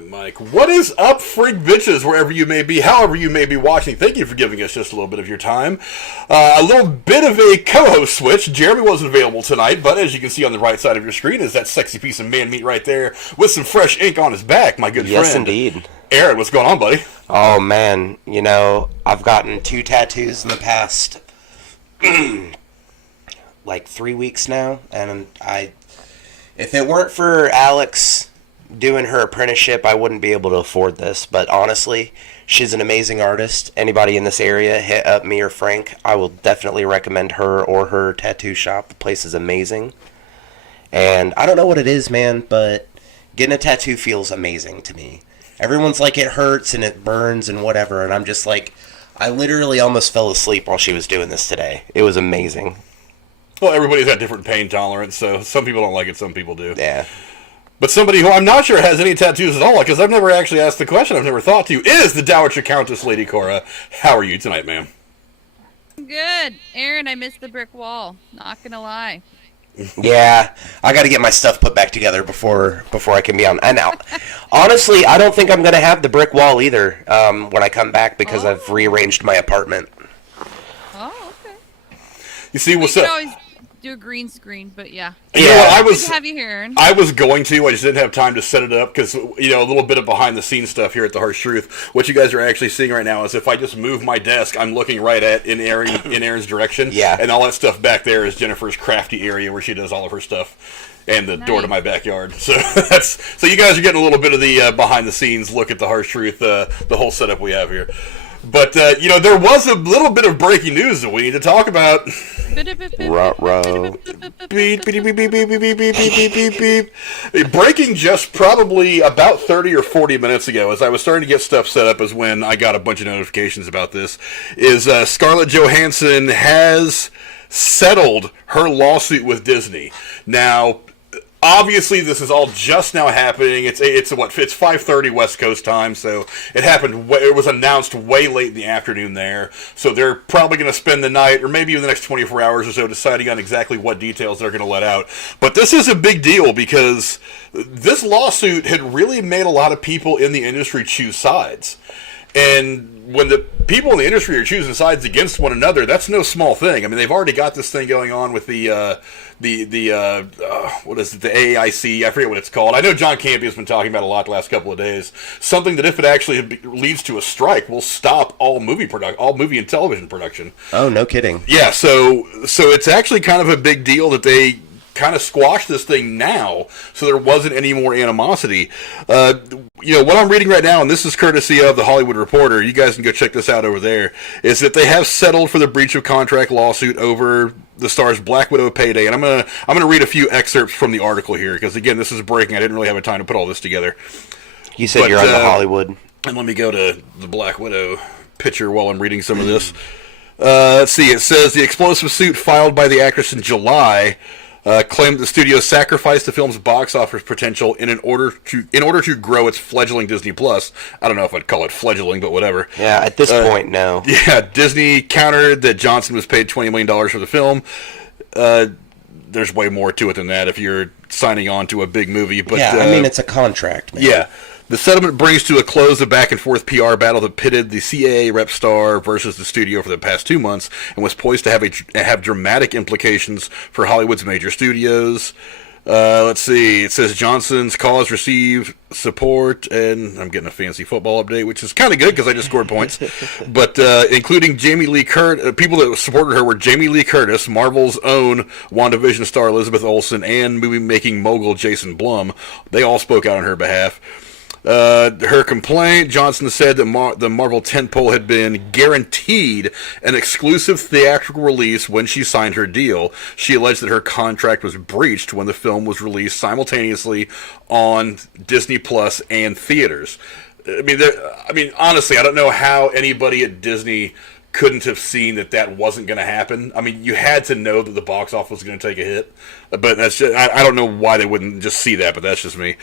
Mike. What is up, freak bitches, wherever you may be, however you may be watching? Thank you for giving us just a little bit of your time. A little bit of a co-host switch. Jeremy wasn't available tonight, but as you can see on the right side of your screen is that sexy piece of man meat right there with some fresh ink on his back, my good friend. Yes, indeed. Aaron, what's going on, buddy? Oh, man. You know, I've gotten 2 tattoos in the past, like 3 weeks now, and if it weren't for Alex doing her apprenticeship, I wouldn't be able to afford this. But honestly, she's an amazing artist. Anybody in this area, hit up me or Frank. I will definitely recommend her or her tattoo shop. The place is amazing. And I don't know what it is, man, but getting a tattoo feels amazing to me. Everyone's like, it hurts and it burns and whatever. And I'm just like, I literally almost fell asleep while she was doing this today. It was amazing. Well, everybody's got different pain tolerance, so some people don't like it, some people do. Yeah. But somebody who I'm not sure has any tattoos at all, because I've never actually asked the question, I've never thought to, is the Dowager Countess Lady Cora. How are you tonight, ma'am? Good. Aaron, I missed the brick wall. Not gonna lie. Yeah, I got to get my stuff put back together before I can be on. And now, honestly, I don't think I'm going to have the brick wall either when I come back because I've rearranged my apartment. Oh, okay. You see, what's You up? could always do a green screen, but yeah. You know what, Good to have you here, Aaron. I was going to. I just didn't have time to set it up because, you know, a little bit of behind-the-scenes stuff here at The Harsh Truth. What you guys are actually seeing right now is if I just move my desk, I'm looking right in Aaron's direction. Yeah. And all that stuff back there is Jennifer's crafty area where she does all of her stuff. And the door to my backyard. So so you guys are getting a little bit of the behind-the-scenes look at The Harsh Truth, the whole setup we have here. But, you know, there was a little bit of breaking news that we need to talk about. Ruh-roh. Beep, beep, beep, beep, beep, beep, beep, beep, beep, beep, beep. Breaking just probably about 30 or 40 minutes ago, as I was starting to get stuff set up, is when I got a bunch of notifications about this, is Scarlett Johansson has settled her lawsuit with Disney. Now, obviously, this is all just now happening. It's 5:30 West Coast time, so it happened. It was announced way late in the afternoon there. So they're probably going to spend the night, or maybe even the next 24 hours or so, deciding on exactly what details they're going to let out. But this is a big deal because this lawsuit had really made a lot of people in the industry choose sides. And when the people in the industry are choosing sides against one another, that's no small thing. I mean, they've already got this thing going on with the what is it, the AAIC? I forget what it's called. I know John Campea has been talking about it a lot the last couple of days. Something that if it actually leads to a strike, will stop all movie and television production. Oh, no kidding. Yeah, so it's actually kind of a big deal that they kind of squash this thing now, so there wasn't any more animosity. You know, what I'm reading right now, and this is courtesy of The Hollywood Reporter, you guys can go check this out over there, is that they have settled for the breach of contract lawsuit over the star's Black Widow payday. And I'm gonna read a few excerpts from the article here, because again, this is breaking. I didn't really have time to put all this together. You said you're on The Hollywood. And let me go to the Black Widow picture while I'm reading some of this. Let's see, it says the explosive suit filed by the actress in July claimed the studio sacrificed the film's box office potential in order to grow its fledgling Disney Plus. I don't know if I'd call it fledgling, but whatever. Yeah, at this point, no. Yeah, Disney countered that Johnson was paid $20 million for the film. There's way more to it than that if you're signing on to a big movie. But yeah, I mean, it's a contract, man. Yeah. The settlement brings to a close the back-and-forth PR battle that pitted the CAA rep star versus the studio for the past 2 months and was poised to have dramatic implications for Hollywood's major studios. Let's see. It says Johnson's cause received support, and I'm getting a fancy football update, which is kind of good because I just scored points. But including Jamie Lee Curtis, people that supported her were Jamie Lee Curtis, Marvel's own WandaVision star Elizabeth Olsen, and movie-making mogul Jason Blum. They all spoke out on her behalf. Her complaint, Johnson said that the Marvel tentpole had been guaranteed an exclusive theatrical release when she signed her deal. She alleged that her contract was breached when the film was released simultaneously on Disney Plus and theaters. I mean, honestly, I don't know how anybody at Disney couldn't have seen that wasn't going to happen. I mean, you had to know that the box office was going to take a hit, but that's just, I don't know why they wouldn't just see that, but that's just me.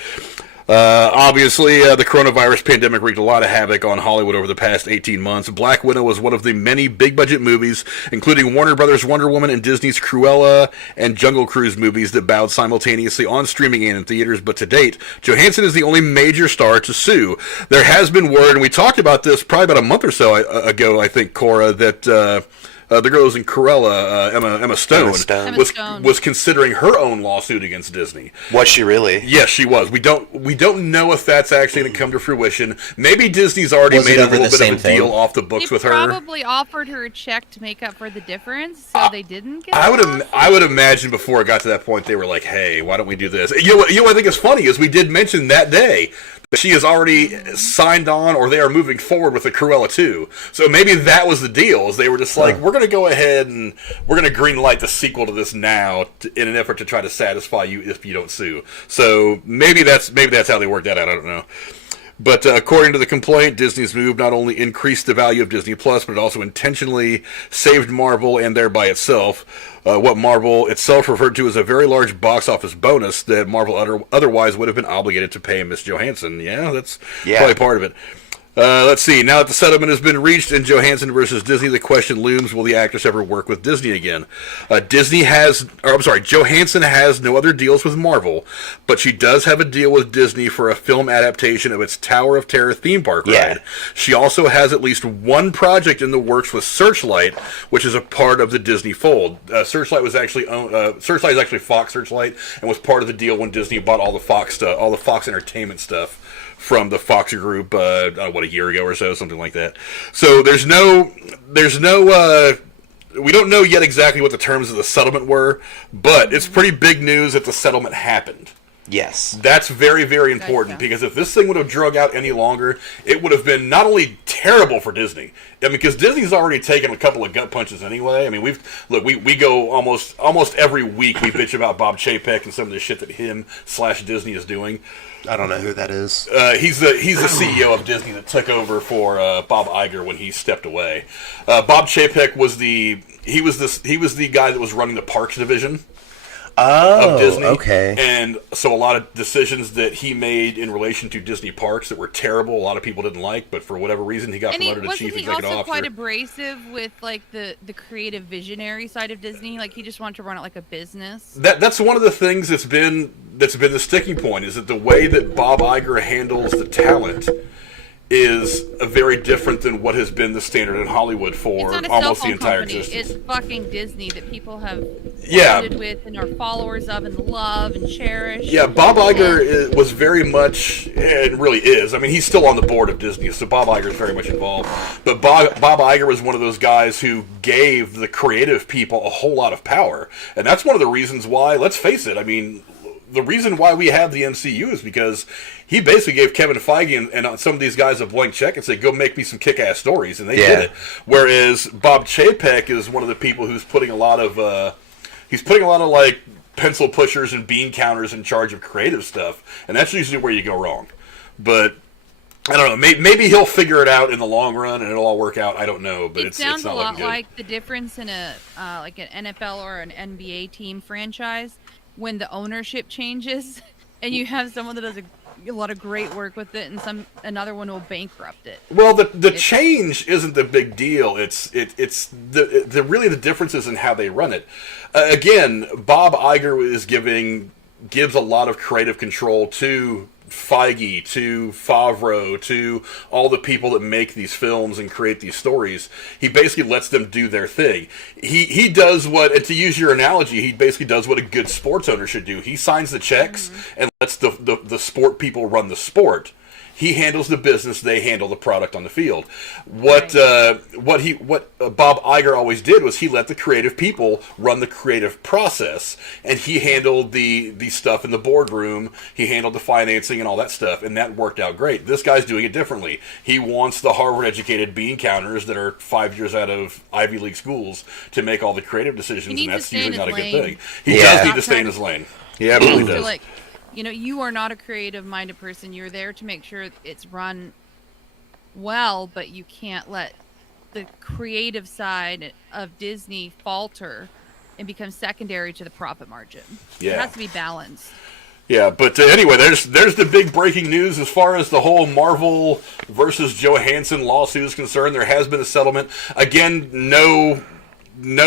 Obviously, the coronavirus pandemic wreaked a lot of havoc on Hollywood over the past 18 months. Black Widow was one of the many big-budget movies, including Warner Brothers' Wonder Woman and Disney's Cruella and Jungle Cruise movies that bowed simultaneously on streaming and in theaters. But to date, Johansson is the only major star to sue. There has been word, and we talked about this probably about a month or so ago, I think, Cora, that... the girl who's in Cruella, Emma Stone, was considering her own lawsuit against Disney. Was she really? Yes, she was. We don't know if that's actually going to come to fruition. Maybe Disney's already made a little bit of a deal off the books with her. They probably offered her a check to make up for the difference, so they didn't get. I would imagine before it got to that point, they were like, "Hey, why don't we do this?" You know what I think is funny is we did mention that day that she has already signed on, or they are moving forward with the Cruella 2. So maybe that was the deal. Is they were just like, we're going to go ahead and we're going to greenlight the sequel to this now in an effort to try to satisfy you if you don't sue. So maybe that's how they worked that out. I don't know. But according to the complaint, Disney's move not only increased the value of Disney Plus, but it also intentionally saved Marvel and thereby itself. What Marvel itself referred to as a very large box office bonus that Marvel otherwise would have been obligated to pay Miss Johansson. Yeah, that's probably part of it. Let's see. Now that the settlement has been reached in Johansson versus Disney, the question looms: will the actress ever work with Disney again? Johansson has no other deals with Marvel, but she does have a deal with Disney for a film adaptation of its Tower of Terror theme park ride. She also has at least one project in the works with Searchlight, which is a part of the Disney fold. Searchlight is actually Fox Searchlight, and was part of the deal when Disney bought all the Fox stuff, all the Fox Entertainment stuff from the Fox group, a year ago or so, something like that. So there's no, we don't know yet exactly what the terms of the settlement were, but it's pretty big news that the settlement happened. Yes. That's very, very important, because if this thing would have drug out any longer, it would have been not only terrible for Disney, I mean, because Disney's already taken a couple of gut punches anyway. I mean, we go almost every week we bitch about Bob Chapek and some of the shit that him/Disney is doing. I don't know who that is. He's the CEO of Disney that took over for Bob Iger when he stepped away. Bob Chapek was the guy that was running the parks division of Disney. Okay. And so a lot of decisions that he made in relation to Disney parks that were terrible, a lot of people didn't like, but for whatever reason he got promoted to chief executive officer. And he also quite abrasive with like the creative visionary side of Disney? Like he just wanted to run it like a business? That's one of the things that's been the sticking point, is that the way that Bob Iger handles the talent is very different than what has been the standard in Hollywood for almost the entire existence. It's fucking Disney that people have bonded with and are followers of and love and cherish. Yeah, Bob Iger was very much, and really is, I mean, he's still on the board of Disney, so Bob Iger is very much involved. But Bob Iger was one of those guys who gave the creative people a whole lot of power. And that's one of the reasons why, let's face it, I mean, the reason why we have the MCU is because he basically gave Kevin Feige and some of these guys a blank check and said, go make me some kick-ass stories, and they did it. Whereas Bob Chapek is one of the people who's putting a lot of like pencil pushers and bean counters in charge of creative stuff, and that's usually where you go wrong. But I don't know. Maybe he'll figure it out in the long run, and it'll all work out. I don't know, but it's not looking good. It sounds a lot like the difference in a like an NFL or an NBA team franchise when the ownership changes, and you have someone that does a lot of great work with it, and another one will bankrupt it. Well, the change isn't the big deal. It's the differences in how they run it. Again, Bob Iger gives a lot of creative control to Feige, to Favreau, to all the people that make these films and create these stories. He basically lets them do their thing. He does what, and to use your analogy, he basically does what a good sports owner should do. He signs the checks and lets the sport people run the sport. He handles the business. They handle the product on the field. What Bob Iger always did was he let the creative people run the creative process, and he handled the stuff in the boardroom. He handled the financing and all that stuff, and that worked out great. This guy's doing it differently. He wants the Harvard-educated bean counters that are 5 years out of Ivy League schools to make all the creative decisions, and that's usually not a good thing. He does need to stay in his lane. He absolutely does. You are not a creative-minded person. You're there to make sure it's run well, but you can't let the creative side of Disney falter and become secondary to the profit margin. Yeah. It has to be balanced. Yeah, but anyway, there's the big breaking news as far as the whole Marvel versus Johansson lawsuit is concerned. There has been a settlement. Again, no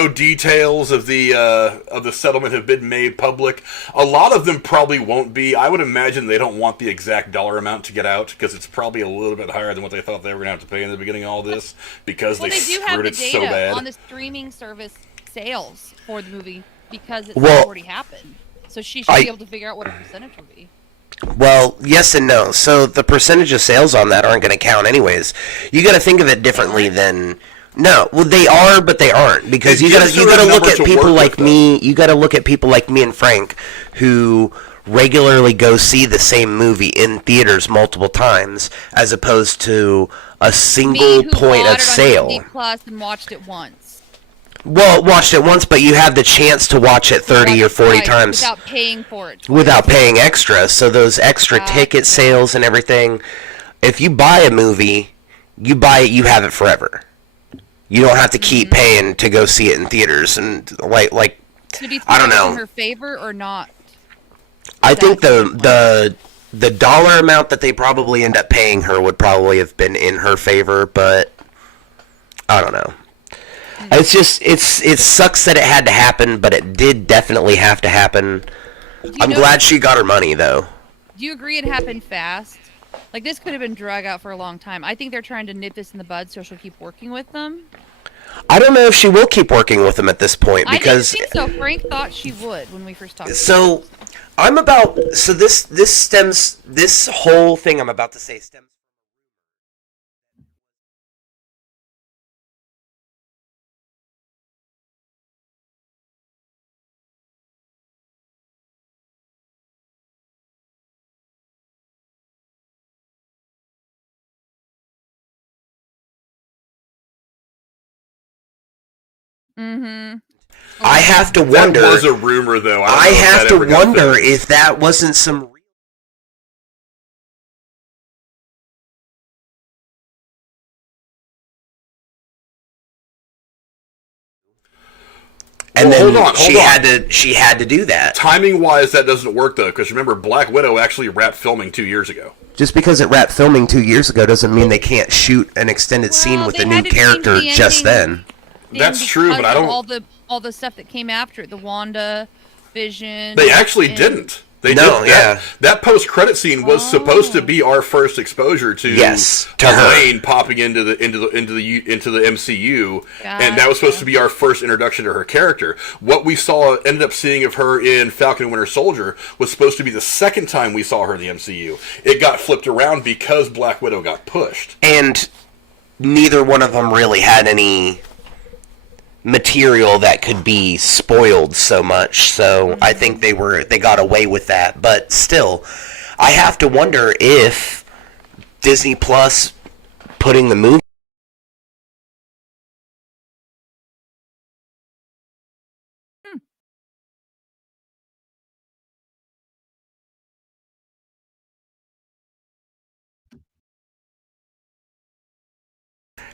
details of the settlement have been made public. A lot of them probably won't be. I would imagine they don't want the exact dollar amount to get out because it's probably a little bit higher than what they thought they were going to have to pay in the beginning of all this because Well, they they do have screwed the it so data bad. on the streaming service sales for the movie because it's already happened. So she should be able to figure out what her percentage would be. Well, yes and no. So the percentage of sales on that aren't going to count anyways. You got to think of it differently than. No, well they are, but they aren't because you got to look at people like me. You got to look at people like me and Frank, who regularly go see the same movie in theaters multiple times, as opposed to a single point of sale. Me who bought it on Disney Plus and watched it once. Well, watched it once, but you have the chance to watch it 30 or 40 times without paying for it. Without paying extra. So those extra ticket sales and everything. If you buy a movie, you buy it, you have it forever. You don't have to keep paying to go see it in theaters and like. So do you think I don't know. in her favor or not? I think the dollar amount that they probably end up paying her would probably have been in her favor, but I don't know. It's just it sucks that it had to happen, but it did definitely have to happen. I'm glad she got her money though. Do you agree it happened fast? Like this could have been drug out for a long time. I think they're trying to nip this in the bud so she'll keep working with them. I don't know if she will keep working with them at this point because I didn't think so. Frank thought she would when we first talked. So this whole thing I'm about to say stems. Mm-hmm. I have to wonder. That was a rumor, though. I have to wonder if that wasn't some. And then she had to do that. Timing wise, that doesn't work though, because remember, Black Widow actually wrapped filming 2 years ago. Just because it wrapped filming 2 years ago doesn't mean they can't shoot an extended scene with a new character just then. That's true, but I don't. All the stuff that came after it, the Wanda, Vision. They actually didn't. They didn't. That post-credit scene was supposed to be our first exposure to Elaine popping into the MCU, and that was supposed to be our first introduction to her character. What we ended up seeing of her in Falcon and Winter Soldier was supposed to be the second time we saw her in the MCU. It got flipped around because Black Widow got pushed, and neither one of them really had any material that could be spoiled so much, so I think they got away with that. But still, I have to wonder if Disney Plus putting the movie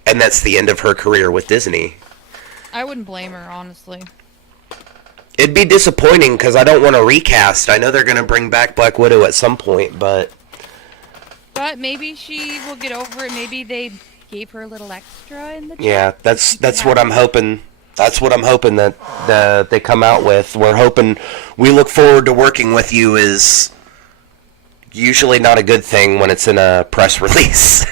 and that's the end of her career with Disney. I wouldn't blame her, honestly. It'd be disappointing because I don't want to recast. I know they're going to bring back Black Widow at some point, but maybe she will get over it. Maybe they gave her a little extra in the that's what I'm hoping. That's what I'm hoping that they come out with. We look forward to working with you is usually not a good thing when it's in a press release.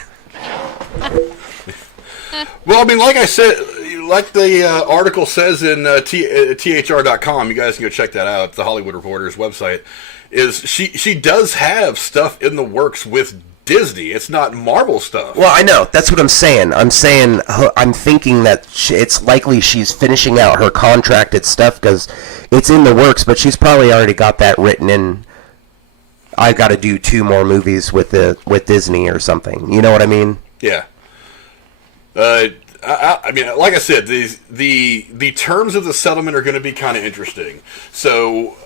Well, I mean, like I said, like the article says in thr.com, you guys can go check that out, the Hollywood Reporter's website, is she does have stuff in the works with Disney. It's not Marvel stuff. Well, I know. That's what I'm saying. I'm thinking that it's likely she's finishing out her contracted stuff because it's in the works, but she's probably already got that written in. I've got to do 2 more movies with Disney or something. You know what I mean? Yeah. I mean, like I said, the terms of the settlement are going to be kind of interesting. So,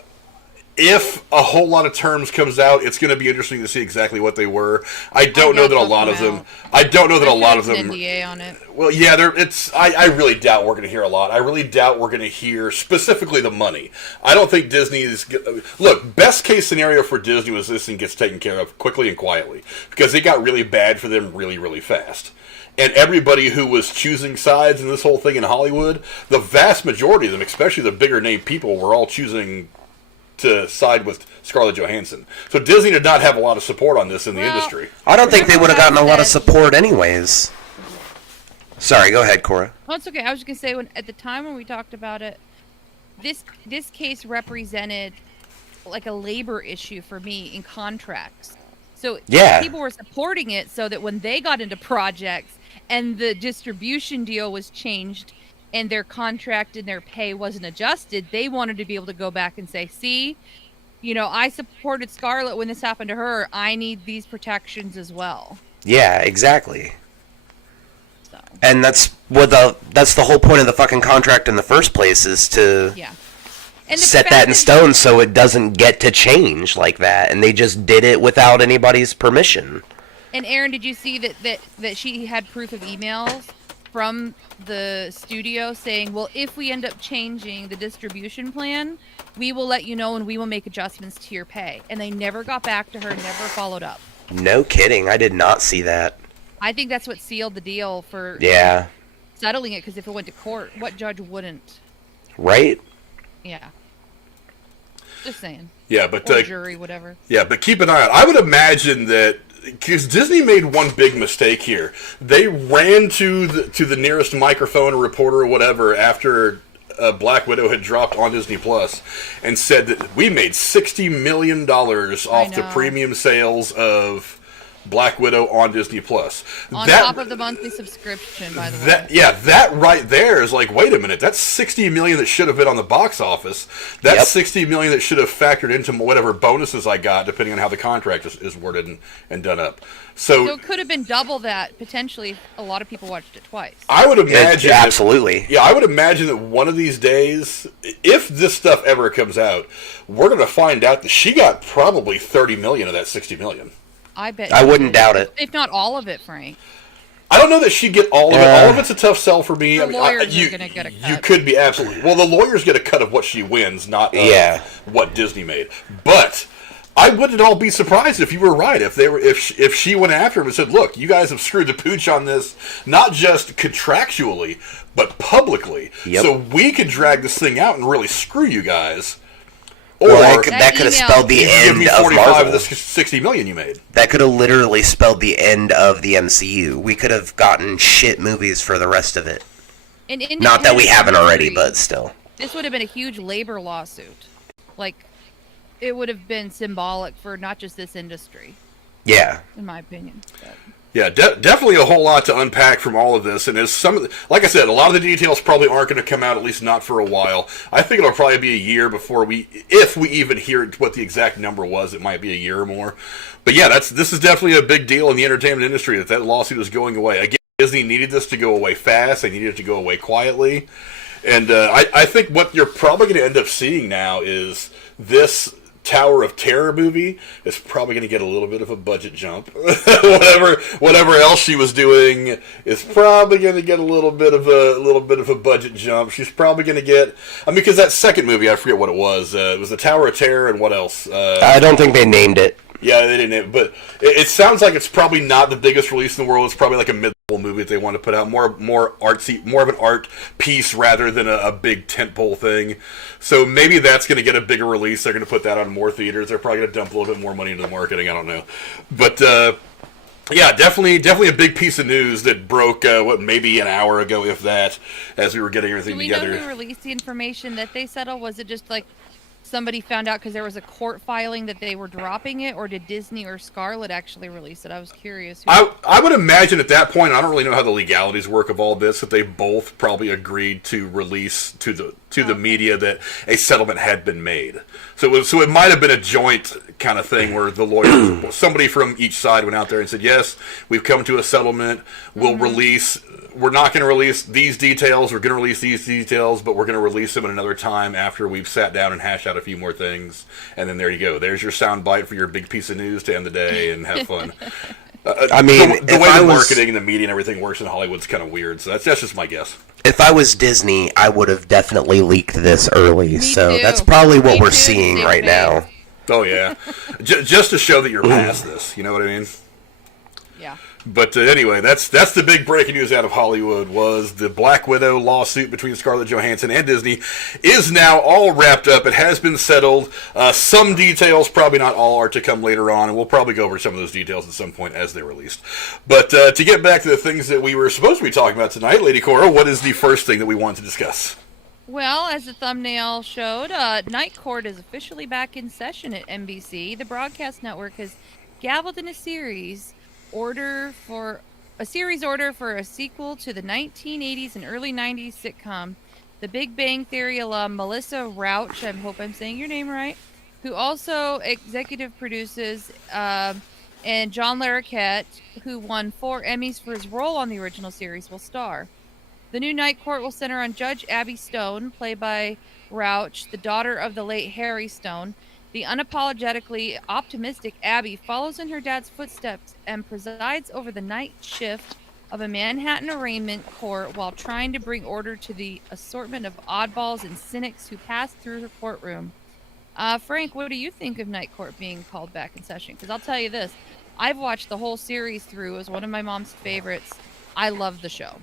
if a whole lot of terms comes out, it's going to be interesting to see exactly what they were. I don't know that a lot of them. I don't know that a lot of them. NDA on it. Well, yeah, I really doubt we're going to hear a lot. I really doubt we're going to hear specifically the money. I don't think Disney is. Look, best case scenario for Disney was this thing gets taken care of quickly and quietly, because it got really bad for them really, really fast. And everybody who was choosing sides in this whole thing in Hollywood, the vast majority of them, especially the bigger name people, were all choosing to side with Scarlett Johansson. So Disney did not have a lot of support on this in the industry. I don't think they would have gotten a lot of support anyways. Sorry, go ahead, Cora. Oh, it's okay. I was just gonna say, at the time when we talked about it, this case represented like a labor issue for me in contracts. So yeah, people were supporting it so that when they got into projects and the distribution deal was changed and their contract and their pay wasn't adjusted, they wanted to be able to go back and say, see, I supported Scarlett when this happened to her. I need these protections as well. Yeah, exactly. So. And that's the whole point of the fucking contract in the first place, is to set that in stone so it doesn't get to change like that. And they just did it without anybody's permission. And Aaron, did you see that she had proof of emails from the studio saying, well, if we end up changing the distribution plan, we will let you know and we will make adjustments to your pay. And they never got back to her, never followed up. No kidding. I did not see that. I think that's what sealed the deal for settling it, because if it went to court, what judge wouldn't? Right? Yeah. Just saying. Yeah, but or jury, whatever. Yeah, but keep an eye on. I would imagine that, because Disney made one big mistake here. They ran to the nearest microphone or reporter or whatever after Black Widow had dropped on Disney Plus and said that we made $60 million off the premium sales of Black Widow on Disney Plus. On top of the monthly subscription, by the way. Yeah, that right there is like, wait a minute, that's $60 million that should have been on the box office. That's $60 million that should have factored into whatever bonuses I got, depending on how the contract is worded and done up. So it could have been double that, potentially, if a lot of people watched it twice. I would imagine... absolutely. I would imagine that one of these days, if this stuff ever comes out, we're going to find out that she got probably $30 million of that $60 million. I bet. I wouldn't doubt it. If not all of it, Frank. I don't know that she'd get all of it. All of it's a tough sell for me. The lawyers are going to get a cut. You could be absolutely... Well, the lawyers get a cut of what she wins, not what Disney made. But I wouldn't all be surprised if you were right. If she went after him and said, look, you guys have screwed the pooch on this, not just contractually, but publicly. So we could drag this thing out and really screw you guys. Or that could have spelled the end of Marvel. 45 of the $60 million you made. That could have literally spelled the end of the MCU. We could have gotten shit movies for the rest of it. Not that we haven't already, but still. This would have been a huge labor lawsuit. Like, it would have been symbolic for not just this industry. Yeah. In my opinion. But. Yeah, definitely a whole lot to unpack from all of this, and as like I said, a lot of the details probably aren't going to come out, at least not for a while. I think it'll probably be a year before if we even hear what the exact number was. It might be a year or more. But yeah, this is definitely a big deal in the entertainment industry that lawsuit is going away. Again, Disney needed this to go away fast. They needed it to go away quietly, and I think what you're probably going to end up seeing now is this Tower of Terror movie is probably going to get a little bit of a budget jump. whatever else she was doing is probably going to get a little bit of a budget jump. She's probably going to get, because that second movie, I forget what it was. It was the Tower of Terror, and what else? I don't think they named it. Yeah, they didn't. But it sounds like it's probably not the biggest release in the world. It's probably like a mid-level movie that they want to put out, more artsy, more of an art piece rather than a big tentpole thing. So maybe that's going to get a bigger release. They're going to put that on more theaters. They're probably going to dump a little bit more money into the marketing. I don't know, but yeah, definitely a big piece of news that broke maybe an hour ago, if that, as we were getting everything together. Do we know who released the information that they settled? Was it just like somebody found out because there was a court filing that they were dropping it, or did Disney or Scarlett actually release it? I was curious. I would imagine at that point, I don't really know how the legalities work of all this, that they both probably agreed to release to to the media that a settlement had been made. So it might have been a joint kind of thing where the lawyer, somebody from each side went out there and said, yes, we've come to a settlement. We'll we're not going to release these details. We're going to release these details, but we're going to release them at another time after we've sat down and hashed out a few more things. And then there you go. There's your sound bite for your big piece of news to end the day and have fun. I mean, the way the marketing and the media and everything works in Hollywood's kind of weird. So that's just my guess. If I was Disney, I would have definitely leaked this early. So that's probably what we're seeing right now. Oh, yeah. Just to show that you're past this. You know what I mean? Yeah. But anyway, that's the big breaking news out of Hollywood was the Black Widow lawsuit between Scarlett Johansson and Disney is now all wrapped up. It has been settled. Some details, probably not all, are to come later on, and we'll probably go over some of those details at some point as they're released. But to get back to the things that we were supposed to be talking about tonight, Lady Cora, what is the first thing that we want to discuss? Well, as the thumbnail showed, Night Court is officially back in session at NBC. The broadcast network has gavelled in a series order for a sequel to the 1980s and early 90s sitcom The Big Bang Theory alum Melissa Rauch, I hope I'm saying your name right, who also executive produces, and John Larroquette, who won 4 Emmys for his role on the original series, will star. The new Night Court will center on Judge Abby Stone, played by Rauch, the daughter of the late Harry Stone. The unapologetically optimistic Abby follows in her dad's footsteps and presides over the night shift of a Manhattan arraignment court while trying to bring order to the assortment of oddballs and cynics who pass through her courtroom. Frank, what do you think of Night Court being called back in session? Because I'll tell you this, I've watched the whole series through. It was one of my mom's favorites. I love the show.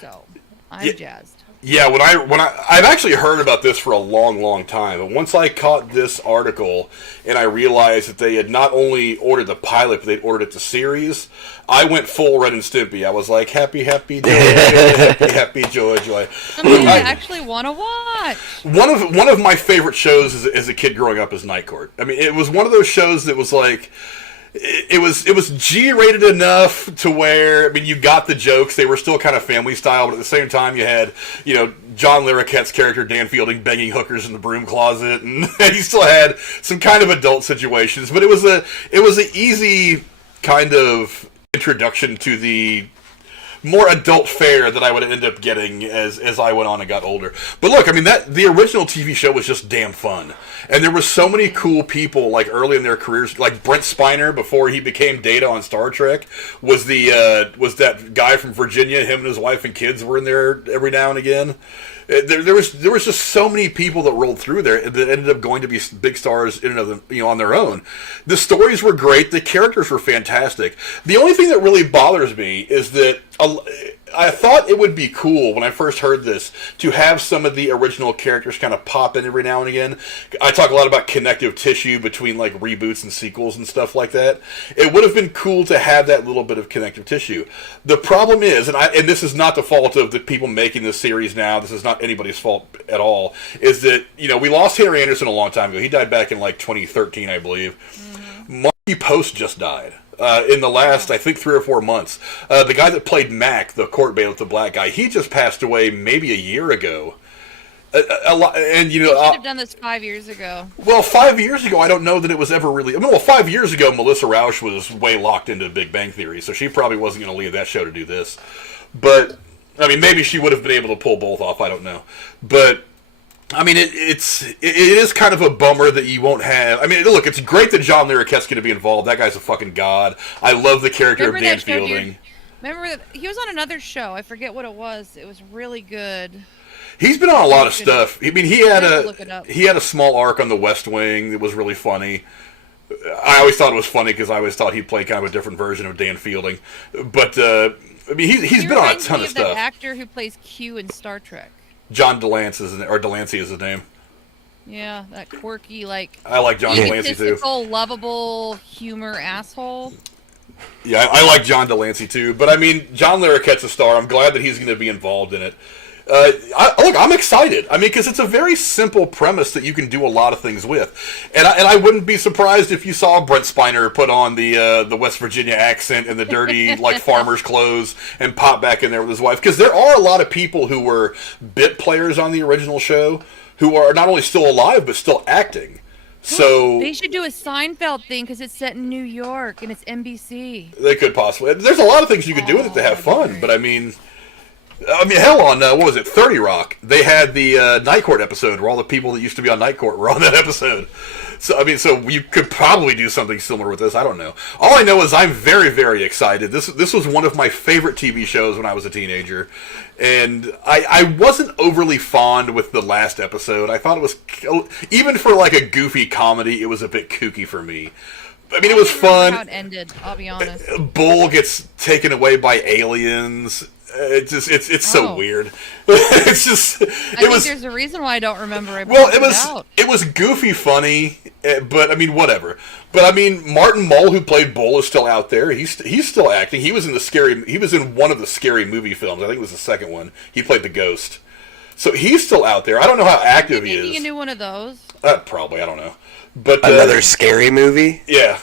So, I'm jazzed. Yeah, when I've actually heard about this for a long, long time, but once I caught this article and I realized that they had not only ordered the pilot, but they'd ordered it to series, I went full Ren and Stimpy. I was like, happy, happy, joy, happy, happy, joy, joy. Something I actually want to watch. One of my favorite shows as a kid growing up is Night Court. I mean, it was one of those shows that was like, it was G-rated enough to where, I mean, you got the jokes. They were still kind of family style, but at the same time, you had, John Larroquette's character, Dan Fielding, banging hookers in the broom closet, and you still had some kind of adult situations. But it was an easy kind of introduction to the more adult fare that I would end up getting as I went on and got older. But look, I mean, the original TV show was just damn fun. And there were so many cool people, like, early in their careers, like Brent Spiner, before he became Data on Star Trek, was that guy from Virginia. Him and his wife and kids were in there every now and again. There was just so many people that rolled through there that ended up going to be big stars in and of them, on their own. The stories were great. The characters were fantastic. The only thing that really bothers me is that I thought it would be cool when I first heard this to have some of the original characters kind of pop in every now and again. I talk a lot about connective tissue between like reboots and sequels and stuff like that. It would have been cool to have that little bit of connective tissue. The problem is, and this is not the fault of the people making this series now, this is not anybody's fault at all, is that, we lost Henry Anderson a long time ago. He died back in like 2013, I believe. Mm-hmm. Marky Post just died. In the last, I think, 3 or 4 months. The guy that played Mac, the court bailiff, the black guy, he just passed away maybe a year ago. A lot, and you should have done this 5 years ago. Well, 5 years ago, I don't know that it was ever really. 5 years ago, Melissa Rauch was way locked into Big Bang Theory, so she probably wasn't going to leave that show to do this. But I mean, maybe she would have been able to pull both off. I don't know, but. I mean, it is kind of a bummer that you won't have. I mean, look, it's great that John Larroquette's going to be involved. That guy's a fucking god. I love the character of Dan Fielding. Remember that he was on another show. I forget what it was. It was really good. He's been on a lot of stuff. I mean, he had a small arc on The West Wing that was really funny. I always thought it was funny because I always thought he'd play kind of a different version of Dan Fielding. But I mean, he's been on a ton of stuff. The actor who plays Q in Star Trek. John Delancey is his name. Yeah, that quirky, I like John Delancey too. Egotistical, lovable, humor asshole. Yeah, I like John Delancey too. But I mean, John Larroquette's a star. I'm glad that he's going to be involved in it. Look, I'm excited. I mean, because it's a very simple premise that you can do a lot of things with, and I wouldn't be surprised if you saw Brent Spiner put on the West Virginia accent and the dirty like farmer's clothes and pop back in there with his wife. Because there are a lot of people who were bit players on the original show who are not only still alive but still acting. So they should do a Seinfeld thing because it's set in New York and it's NBC. They could possibly. There's a lot of things you could do with it to have fun, but I mean, hell, on what was it, 30 Rock? They had the Night Court episode where all the people that used to be on Night Court were on that episode. So I mean, so you could probably do something similar with this. I don't know. All I know is I'm very, very excited. This was one of my favorite TV shows when I was a teenager, and I wasn't overly fond with the last episode. I thought it was, even for like a goofy comedy, it was a bit kooky for me. I mean, it was fun. How it ended, I'll be honest. Bull gets taken away by aliens. It's so weird. It's just. I think there's a reason why I don't remember it. Well, it was goofy funny, but I mean, whatever. But I mean, Martin Mull, who played Bull, is still out there. He's still acting. He was in one of the Scary Movie films. I think it was the second one. He played the ghost. So he's still out there. I don't know how active he is. You knew one of those? Probably. I don't know. But another Scary Movie. Yeah,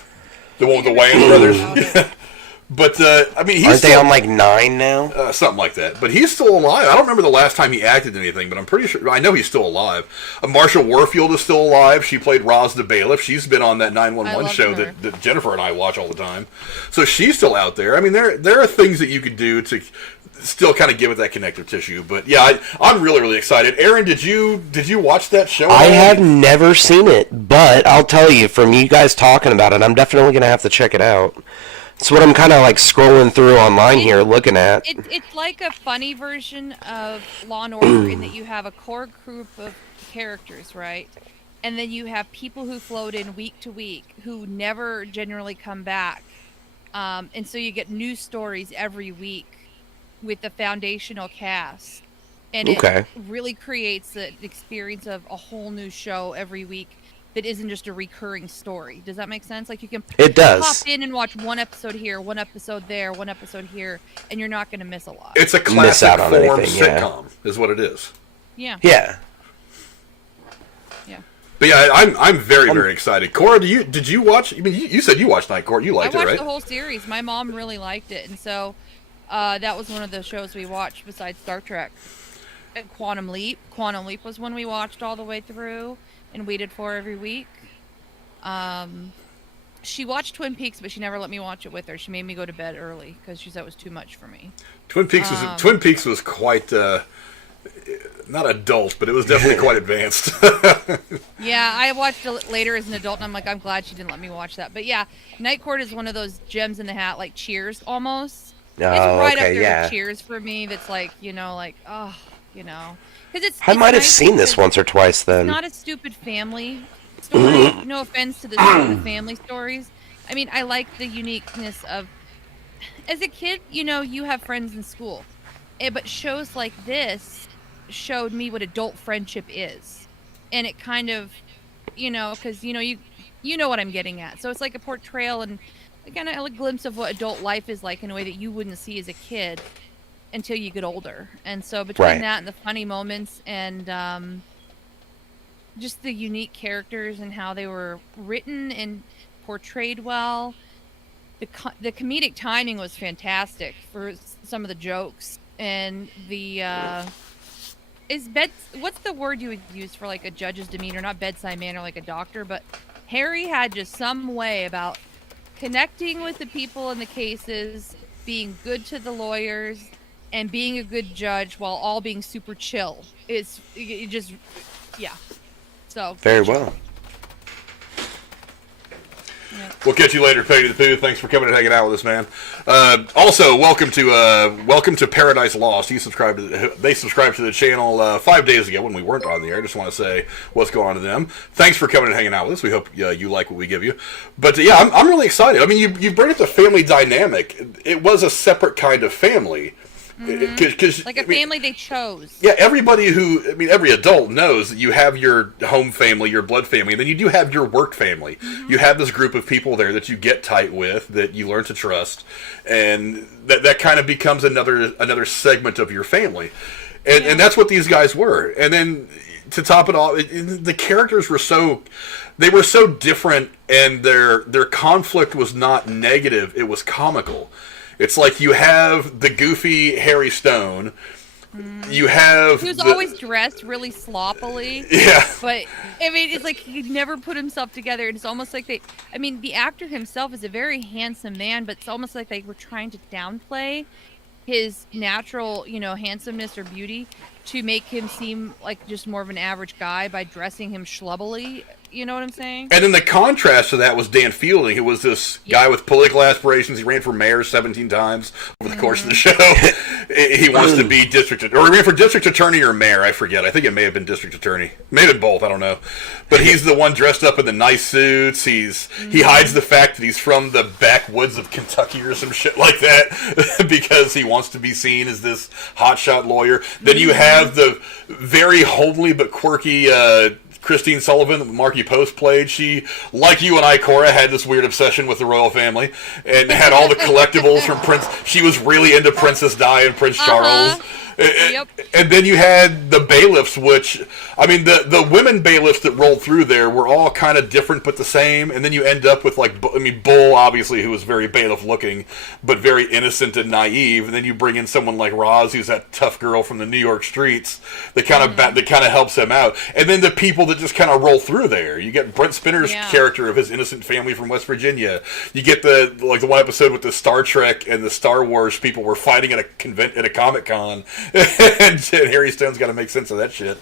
the one with the Wayans brothers. But, I mean, aren't they on, like, 9 now? Something like that. But he's still alive. I don't remember the last time he acted in anything, but I'm pretty sure, I know he's still alive. Marsha Warfield is still alive. She played Roz the Bailiff. She's been on that 911 show that Jennifer and I watch all the time. So she's still out there. I mean, there are things that you could do to still kind of give it that connective tissue. But, yeah, I'm really, really excited. Aaron, did you watch that show? I have never seen it, but I'll tell you, from you guys talking about it, I'm definitely going to have to check it out. It's what I'm kind of like scrolling through online here, looking at. It's like a funny version of Law and Order in that you have a core group of characters, right? And then you have people who float in week to week who never generally come back. And so you get new stories every week with the foundational cast. And it really creates the experience of a whole new show every week that isn't just a recurring story. Does that make sense? Like you can pop in and watch one episode here, one episode there, one episode here, and you're not going to miss a lot. It's a classic form sitcom, is what it is. Yeah. Yeah. Yeah. But yeah, I'm very, very excited. Cora, did you watch? I mean, you said you watched Night Court. You liked it, right? I watched the whole series. My mom really liked it, and so that was one of the shows we watched besides Star Trek. Quantum Leap. Quantum Leap was one we watched all the way through and waited for every week. She watched Twin Peaks, but she never let me watch it with her. She made me go to bed early because she said it was too much for me. Twin Peaks was quite not adult, but it was definitely quite advanced. Yeah, I watched it later as an adult, and I'm like, I'm glad she didn't let me watch that. But yeah, Night Court is one of those gems in the hat, like Cheers almost. Oh, it's right okay, up there yeah. with Cheers for me. That's like, because I might have seen this once or twice then. It's not a stupid family story. No offense to the family stories. I mean, I like the uniqueness of, as a kid, you have friends in school. But shows like this showed me what adult friendship is. And it kind of, because, you know what I'm getting at. So it's like a portrayal and kind of a glimpse of what adult life is like in a way that you wouldn't see as a kid until you get older. And so between that and the funny moments and just the unique characters and how they were written and portrayed well, the comedic timing was fantastic for some of the jokes. And the what's the word you would use for like a judge's demeanor? Not bedside manner like a doctor, but Harry had just some way about connecting with the people in the cases, being good to the lawyers, and being a good judge while all being super chill. So very well. Yeah. We'll catch you later, Peggy the Pooh. Thanks for coming and hanging out with us, man. Also, welcome to Paradise Lost. They subscribed to the channel 5 days ago when we weren't on the air. I just want to say what's going on to them. Thanks for coming and hanging out with us. We hope you like what we give you. But yeah, I'm really excited. I mean, you bring up the family dynamic. It was a separate kind of family. Mm-hmm. Like a family they chose. Yeah, every adult knows that you have your home family, your blood family, and then you do have your work family. Mm-hmm. You have this group of people there that you get tight with, that you learn to trust, and that kind of becomes another segment of your family. And that's what these guys were. And then to top it all, the characters were so different, and their conflict was not negative, it was comical. It's like you have the goofy Harry Stone. You have... He was always dressed really sloppily. Yeah. But, I mean, it's like he never put himself together. It's almost like the actor himself is a very handsome man, but it's almost like they were trying to downplay his natural, handsomeness or beauty to make him seem like just more of an average guy by dressing him schlubbily. You know what I'm saying? And then the contrast to that was Dan Fielding, who was this guy with political aspirations. He ran for mayor 17 times over the course of the show. He wants to be or he ran for district attorney or mayor, I forget. I think it may have been district attorney. Maybe both, I don't know. But he's the one dressed up in the nice suits. He hides the fact that he's from the backwoods of Kentucky or some shit like that because he wants to be seen as this hotshot lawyer. Then you have the very homely but quirky Christine Sullivan that Marky Post played. She, like you and I, Cora, had this weird obsession with the royal family and had all the collectibles from Prince. She was really into Princess Di and Prince Charles. Yep. And then you had the bailiffs, which, I mean, the women bailiffs that rolled through there were all kind of different but the same. And then you end up with, Bull, obviously, who was very bailiff-looking, but very innocent and naive. And then you bring in someone like Roz, who's that tough girl from the New York streets that kind of helps him out. And then the people that just kind of roll through there. You get Brent Spinner's character of his innocent family from West Virginia. You get the one episode with the Star Trek and the Star Wars people were fighting at a Comic-Con. And Harry Stone's got to make sense of that shit.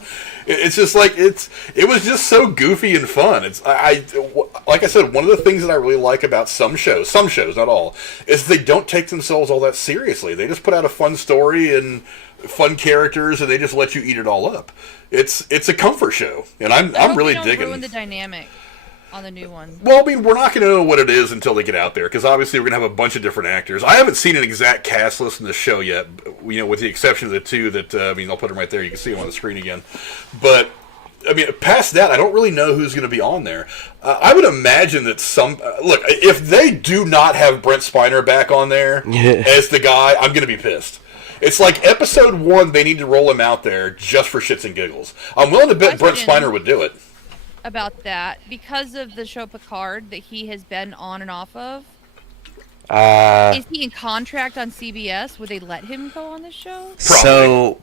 It's just like it was just so goofy and fun. Like I said, one of the things that I really like about some shows, not all, is they don't take themselves all that seriously. They just put out a fun story and fun characters, and they just let you eat it all up. It's a comfort show, and I'm really digging. Ruin the dynamic on the new one. Well, I mean, we're not going to know what it is until they get out there, because obviously we're going to have a bunch of different actors. I haven't seen an exact cast list in the show yet, with the exception of the two that, I'll put them right there. You can see them on the screen again. But, I mean, past that, I don't really know who's going to be on there. I would imagine that look, if they do not have Brent Spiner back on there as the guy, I'm going to be pissed. It's like episode 1, they need to roll him out there just for shits and giggles. I'm willing to bet Brent Spiner would do it. About that, because of the show Picard that he has been on and off of, is he in contract on CBS? Would they let him go on this show? Probably. So,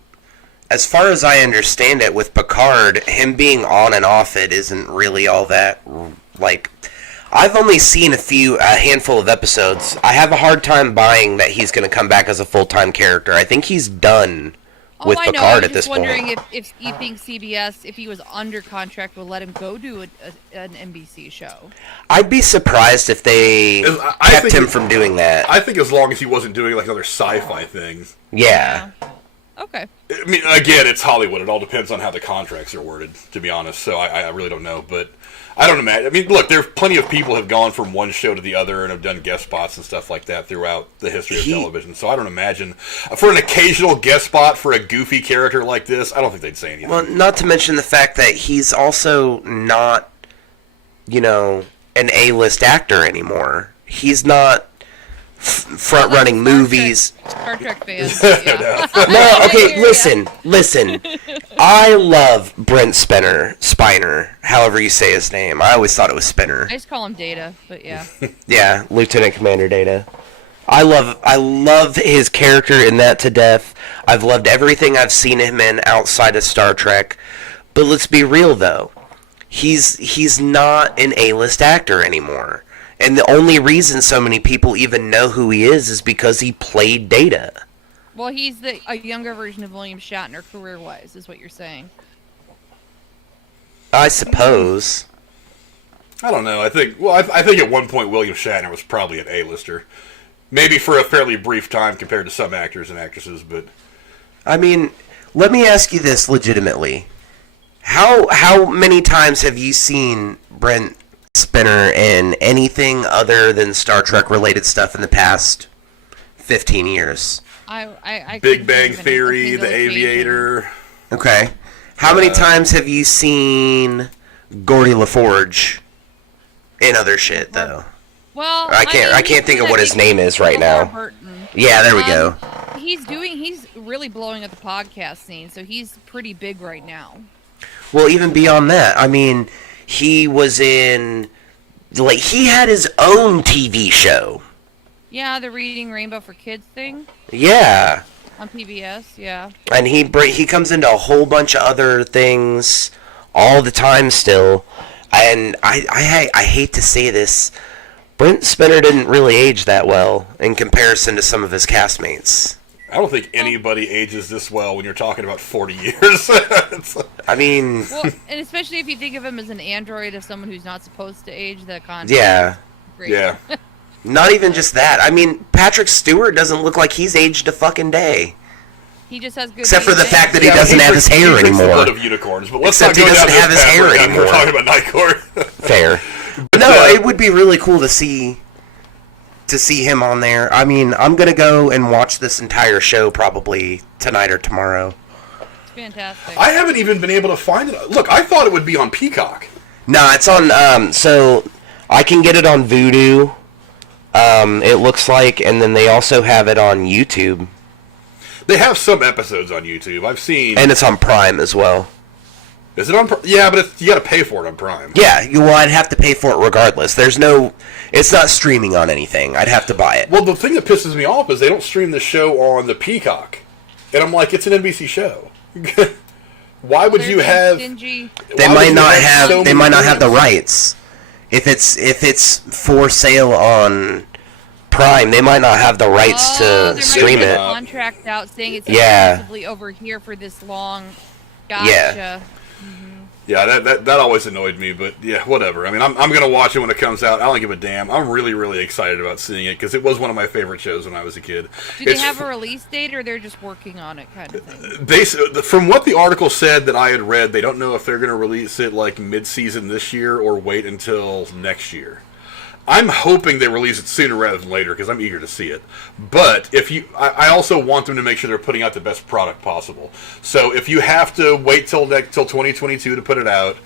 as far as I understand it, with Picard, him being on and off it isn't really all that, I've only seen a handful of episodes. I have a hard time buying that he's going to come back as a full-time character. I think he's done with Picard at this point. I was wondering if you think CBS, if he was under contract, would let him go do an NBC show. I'd be surprised if they kept him from doing that. I think as long as he wasn't doing another sci-fi thing. Yeah. Okay. I mean, again, it's Hollywood. It all depends on how the contracts are worded, to be honest. So I really don't know, but I don't imagine. I mean, look, there's plenty of people have gone from one show to the other and have done guest spots and stuff like that throughout the history of television. So I don't imagine for an occasional guest spot for a goofy character like this, I don't think they'd say anything. Well, not to mention the fact that he's also not, an A-list actor anymore. He's not front-running movies. Star Trek fans. Yeah. No, okay, listen. I love Brent Spiner, however you say his name. I always thought it was Spinner. I just call him Data, but yeah. Yeah, Lieutenant Commander Data. I love his character in that to death. I've loved everything I've seen him in outside of Star Trek. But let's be real, though. He's not an A-list actor anymore. And the only reason so many people even know who he is because he played Data. Well, he's a younger version of William Shatner, career-wise, is what you're saying. I suppose. I don't know. I think at one point William Shatner was probably an A-lister. Maybe for a fairly brief time compared to some actors and actresses, but... I mean, let me ask you this legitimately. How many times have you seen Brent Spinner in anything other than Star Trek related stuff in the past 15 years? I Big Bang Theory, The Aviator. Okay. How many times have you seen Geordie LaForge in other shit though? Well, I can't think of what his name is right now. Burton. Yeah, there we go. he's really blowing up the podcast scene, so he's pretty big right now. Well, even beyond that, I mean, he was in, like, he had his own TV show. Yeah, the Reading Rainbow for Kids thing. Yeah. On PBS, yeah. And he comes into a whole bunch of other things all the time still. And I hate to say this, Brent Spinner didn't really age that well in comparison to some of his castmates. I don't think anybody ages this well when you're talking about 40 years. I mean... Well, and especially if you think of him as an android of someone who's not supposed to age, that kind Yeah. Great. Yeah. Not even just that. I mean, Patrick Stewart doesn't look like he's aged a fucking day. He just has good... Except for the DNA. fact that he doesn't have his hair he drinks the anymore. blood of unicorns, but let's Except not he go doesn't down have this his path hair right now. anymore. We're talking about Night Court. Fair. But no, it would be really cool to see him on there. I mean, I'm going to go and watch this entire show probably tonight or tomorrow. It's fantastic. I haven't even been able to find it. Look, I thought it would be on Peacock. No, it's on, so I can get it on Vudu, it looks like, and then they also have it on YouTube. They have some episodes on YouTube. I've seen... And it's on Prime as well. Is it on... Yeah, but you got to pay for it on Prime. Yeah, well, I'd have to pay for it regardless. There's no... It's not streaming on anything. I'd have to buy it. Well, the thing that pisses me off is they don't stream the show on the Peacock. And I'm like, it's an NBC show. Why would you have... Stingy. They might not have the rights. If it's for sale on Prime, they might not have the rights to stream there it. might be a contract out saying it's Yeah. exclusively over here for this long. Gotcha. Yeah. Yeah, that always annoyed me, but yeah, whatever. I mean, I'm going to watch it when it comes out. I don't give a damn. I'm really, really excited about seeing it because it was one of my favorite shows when I was a kid. Do they have a release date, or they're just working on it kind of thing? From what the article said that I had read, they don't know if they're going to release it like mid-season this year or wait until next year. I'm hoping they release it sooner rather than later because I'm eager to see it. But I also want them to make sure they're putting out the best product possible. So if you have to wait till 2022 to put it out,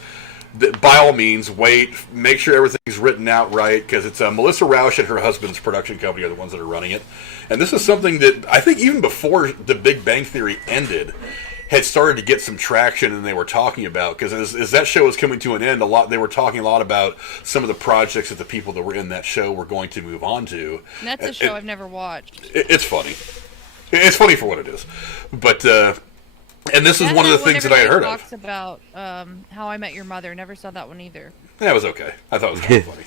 by all means, wait. Make sure everything's written out right because it's Melissa Rauch and her husband's production company are the ones that are running it. And this is something that I think even before The Big Bang Theory ended, had started to get some traction, and they were talking about, because as that show was coming to an end, they were talking a lot about some of the projects that the people that were in that show were going to move on to. And that's a show I've never watched. It's funny. It's funny for what it is. But, and this is one of the things that I had heard of. Talks about How I Met Your Mother. Never saw that one either. That was okay. I thought it was kind of funny.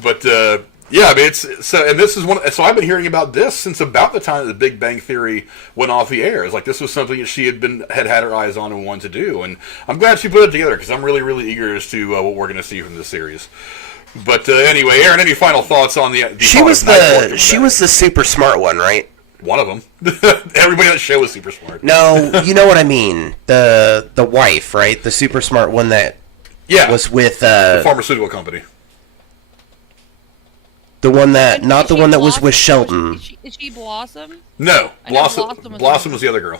But, yeah, I mean, and this is so I've been hearing about this since about the time that The Big Bang Theory went off the air. It's like this was something that she had had her eyes on and wanted to do, and I'm glad she put it together because I'm really, really eager as to what we're going to see from this series. But anyway, Aaron, any final thoughts on the She was the super smart one, right? One of them. Everybody on the show was super smart. No, you know what I mean. The wife, right? The super smart one that was with the pharmaceutical company. The one that, not the one that was with Sheldon. Is she Blossom? No, Blossom was the other girl.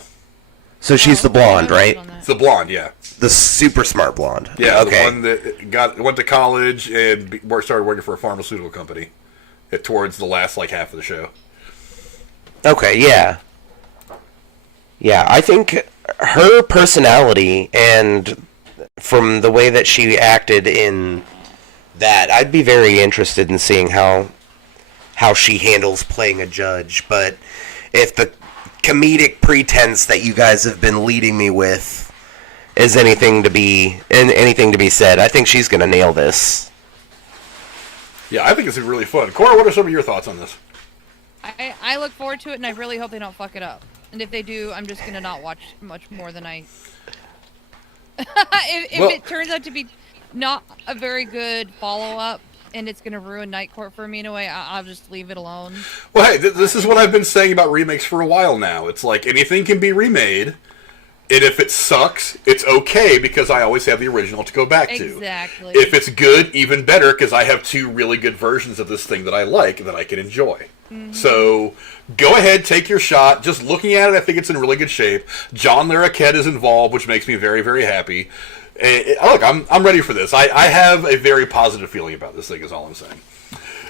So she's the blonde, right? It's the blonde, yeah. The super smart blonde. Yeah, okay. The one that went to college and started working for a pharmaceutical company towards the last half of the show. Okay, yeah. Yeah, I think her personality and from the way that she acted in that, I'd be very interested in seeing how she handles playing a judge. But if the comedic pretense that you guys have been leading me with is anything to be said, I think she's gonna nail this. Yeah, I think it's really fun. Cora, what are some of your thoughts on this? I look forward to it, and I really hope they don't fuck it up. And if they do, I'm just gonna not watch much more than I. if it turns out to be not a very good follow-up, and it's going to ruin Night Court for me in a way, I'll just leave it alone. Well, hey, this is what I've been saying about remakes for a while now. It's like anything can be remade, and if it sucks, it's okay because I always have the original to go back to. Exactly. If it's good, even better because I have two really good versions of this thing that I like that I can enjoy. Mm-hmm. So go ahead, take your shot. Just looking at it, I think it's in really good shape. John Larroquette is involved, which makes me very, very happy. Look, I'm ready for this. I have a very positive feeling about this thing, is all I'm saying.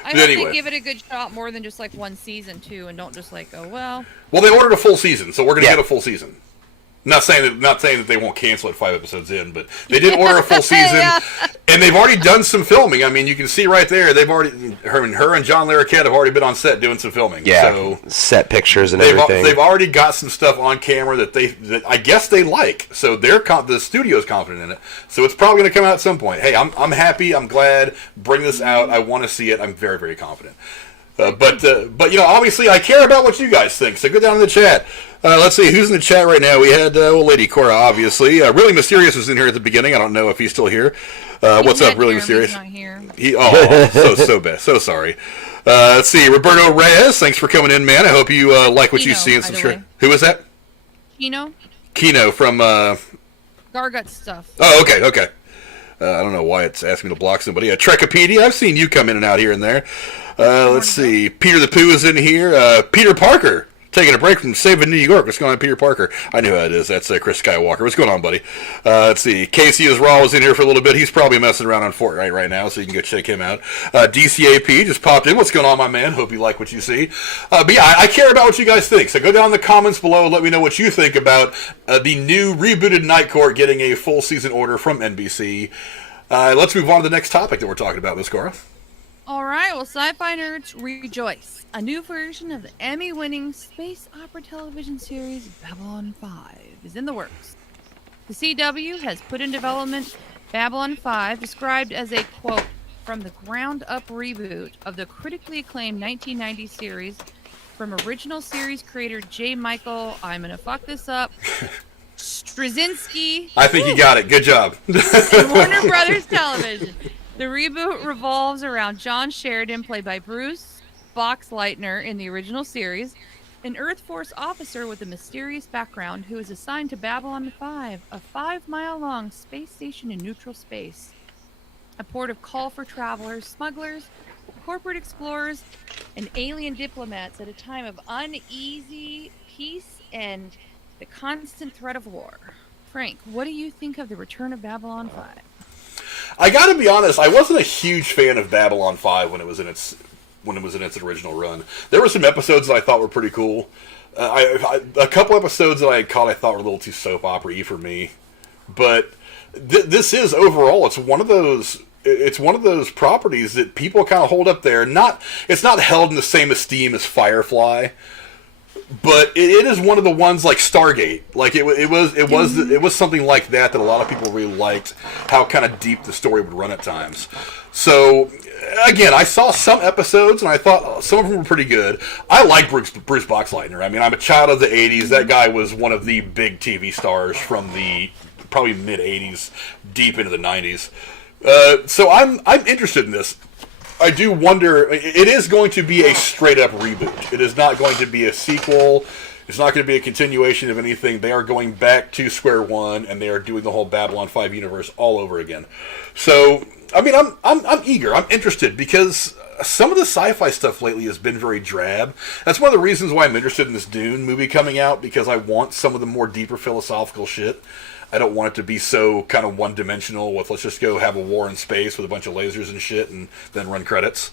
I But hope anyway. they give it a good shot more than just like one season too, and don't just like go well. Well, they ordered a full season, so we're going to Yeah. get a full season. Not saying that they won't cancel it 5 episodes in, but they did order a full season, Yeah. and they've already done some filming. I mean, you can see right there, her and John Larroquette have already been on set doing some filming. Yeah, So set pictures and they've everything. they've already got some stuff on camera that I guess they like. So the studio's confident in it. So it's probably going to come out at some point. Hey, I'm happy. I'm glad. Bring this out. I want to see it. I'm very, very confident. But obviously I care about what you guys think. So go down in the chat. Let's see who's in the chat right now. We had Lady Cora, obviously. Really Mysterious was in here at the beginning. I don't know if he's still here. What's up, Really Mysterious? Not here. So bad. So sorry. Let's see, Roberto Reyes. Thanks for coming in, man. I hope you like what you Kino, see and by the subscribe. way. Who is that? Kino from. Gargut stuff. Oh, okay. I don't know why it's asking me to block somebody. Trekopedia, I've seen you come in and out here and there. Let's see. Peter the Pooh is in here. Peter Parker, taking a break from Saving New York. What's going on, Peter Parker? I knew who that is. That's Chris Skywalker. What's going on, buddy? Let's see. Casey is Raw was in here for a little bit. He's probably messing around on Fortnite right now, so you can go check him out. DCAP just popped in. What's going on, my man? Hope you like what you see. But yeah, I care about what you guys think. So go down in the comments below and let me know what you think about the new rebooted Night Court getting a full season order from NBC. Let's move on to the next topic that we're talking about, Miss Cora. All right, well, sci-fi nerds rejoice. A new version of the Emmy-winning space opera television series Babylon 5 is in the works. The CW has put in development Babylon 5, described as a, quote, from the ground-up reboot of the critically acclaimed 1990 series from original series creator J. Michael, I'm going to fuck this up, Straczynski. I think you got it. Good job. And Warner Brothers Television. The reboot revolves around John Sheridan, played by Bruce Boxleitner in the original series, an Earth Force officer with a mysterious background who is assigned to Babylon 5, a 5-mile-long space station in neutral space, a port of call for travelers, smugglers, corporate explorers, and alien diplomats at a time of uneasy peace and the constant threat of war. Frank, what do you think of the return of Babylon 5? I gotta be honest, I wasn't a huge fan of Babylon 5 when it was in its original run. There were some episodes that I thought were pretty cool. A couple episodes that I had caught I thought were a little too soap opera-y for me. But this is overall, it's one of those properties that people kind of hold up there. It's not held in the same esteem as Firefly, but it is one of the ones like Stargate. Like it was something like that a lot of people really liked. How kind of deep the story would run at times. So again, I saw some episodes and I thought some of them were pretty good. I like Bruce Boxleitner. I mean, I'm a child of the '80s. That guy was one of the big TV stars from the probably mid '80s, deep into the '90s. So I'm interested in this. I do wonder, it is going to be a straight-up reboot. It is not going to be a sequel. It's not going to be a continuation of anything. They are going back to square one, and they are doing the whole Babylon 5 universe all over again. So, I mean, I'm eager. I'm interested, because some of the sci-fi stuff lately has been very drab. That's one of the reasons why I'm interested in this Dune movie coming out, because I want some of the more deeper philosophical shit. I don't want it to be so kind of one-dimensional with let's just go have a war in space with a bunch of lasers and shit and then run credits.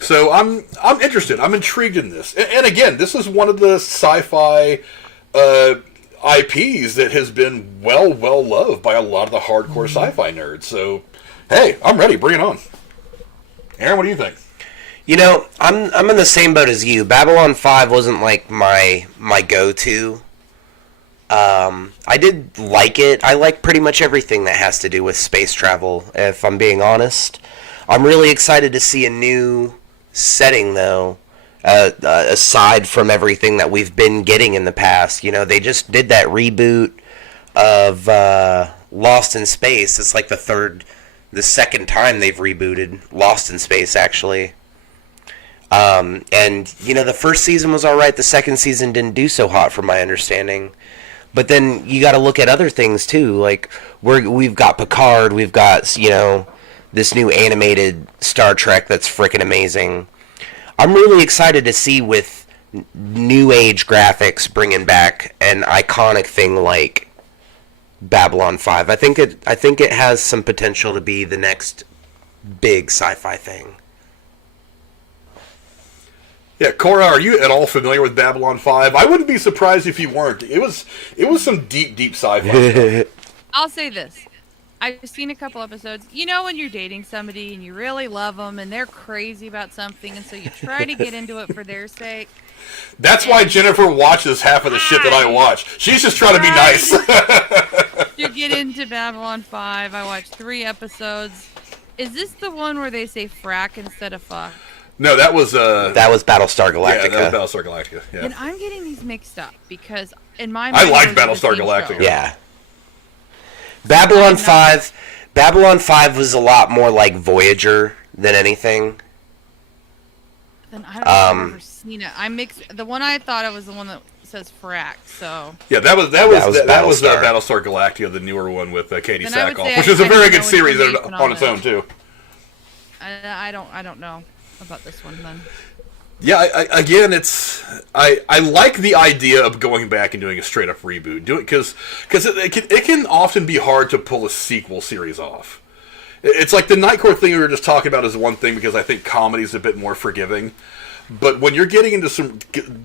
So I'm interested. I'm intrigued in this. And again, this is one of the sci-fi IPs that has been well loved by a lot of the hardcore sci-fi nerds. So, hey, I'm ready. Bring it on. Aaron, what do you think? You know, I'm in the same boat as you. Babylon 5 wasn't like my go-to. I did like it. I like pretty much everything that has to do with space travel, if I'm being honest. I'm really excited to see a new setting, though, aside from everything that we've been getting in the past. You know, they just did that reboot of Lost in Space. It's like the second time they've rebooted Lost in Space, actually. And, you know, the first season was alright. The second season didn't do so hot, from my understanding. But then you got to look at other things too. Like we've got Picard, we've got, you know, this new animated Star Trek that's freaking amazing. I'm really excited to see with new age graphics bringing back an iconic thing like Babylon 5. I think it has some potential to be the next big sci-fi thing. Yeah, Cora, are you at all familiar with Babylon 5? I wouldn't be surprised if you weren't. It was some deep, deep sci-fi stuff. I'll say this. I've seen a couple episodes. You know when you're dating somebody and you really love them and they're crazy about something, and so you try to get into it for their sake. That's why Jennifer watches half of the shit that I watch. She's just trying to be nice. You get into Babylon 5. I watched 3 episodes. Is this the one where they say frack instead of fuck? No, that was Battlestar Galactica. Yeah, that was Battlestar Galactica. Yeah. And I'm getting these mixed up because in my mind, I like those are the Battlestar same Galactica. show. Yeah. Babylon 5 was a lot more like Voyager than anything. Then I don't know if I've ever seen it. I mixed the one I thought it was the one that says frack. So Yeah, that was Battlestar. Battlestar Galactica, the newer one with Katie Then I would Sackhoff, say which I is a very don't good know series information on its on own it. too. I don't know about this one then. Yeah, again, I like the idea of going back and doing a straight up reboot, because it can often be hard to pull a sequel series off. It's like the Night Court thing we were just talking about is one thing, because I think comedy is a bit more forgiving. But when you're getting into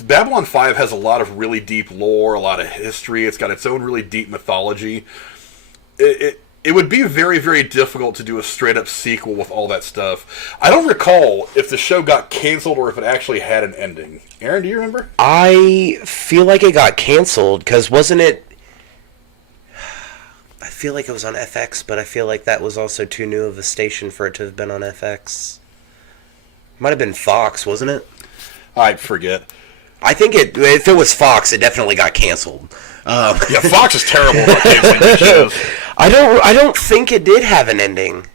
Babylon 5 has a lot of really deep lore, a lot of history. It's got its own really deep mythology. It would be very, very difficult to do a straight-up sequel with all that stuff. I don't recall if the show got canceled or if it actually had an ending. Aaron, do you remember? I feel like it got canceled, because wasn't it... I feel like it was on FX, but I feel like that was also too new of a station for it to have been on FX. Might have been Fox, wasn't it? I forget. I think if it was Fox, it definitely got canceled. Yeah, Fox is terrible about canceling their shows. I don't think it did have an ending.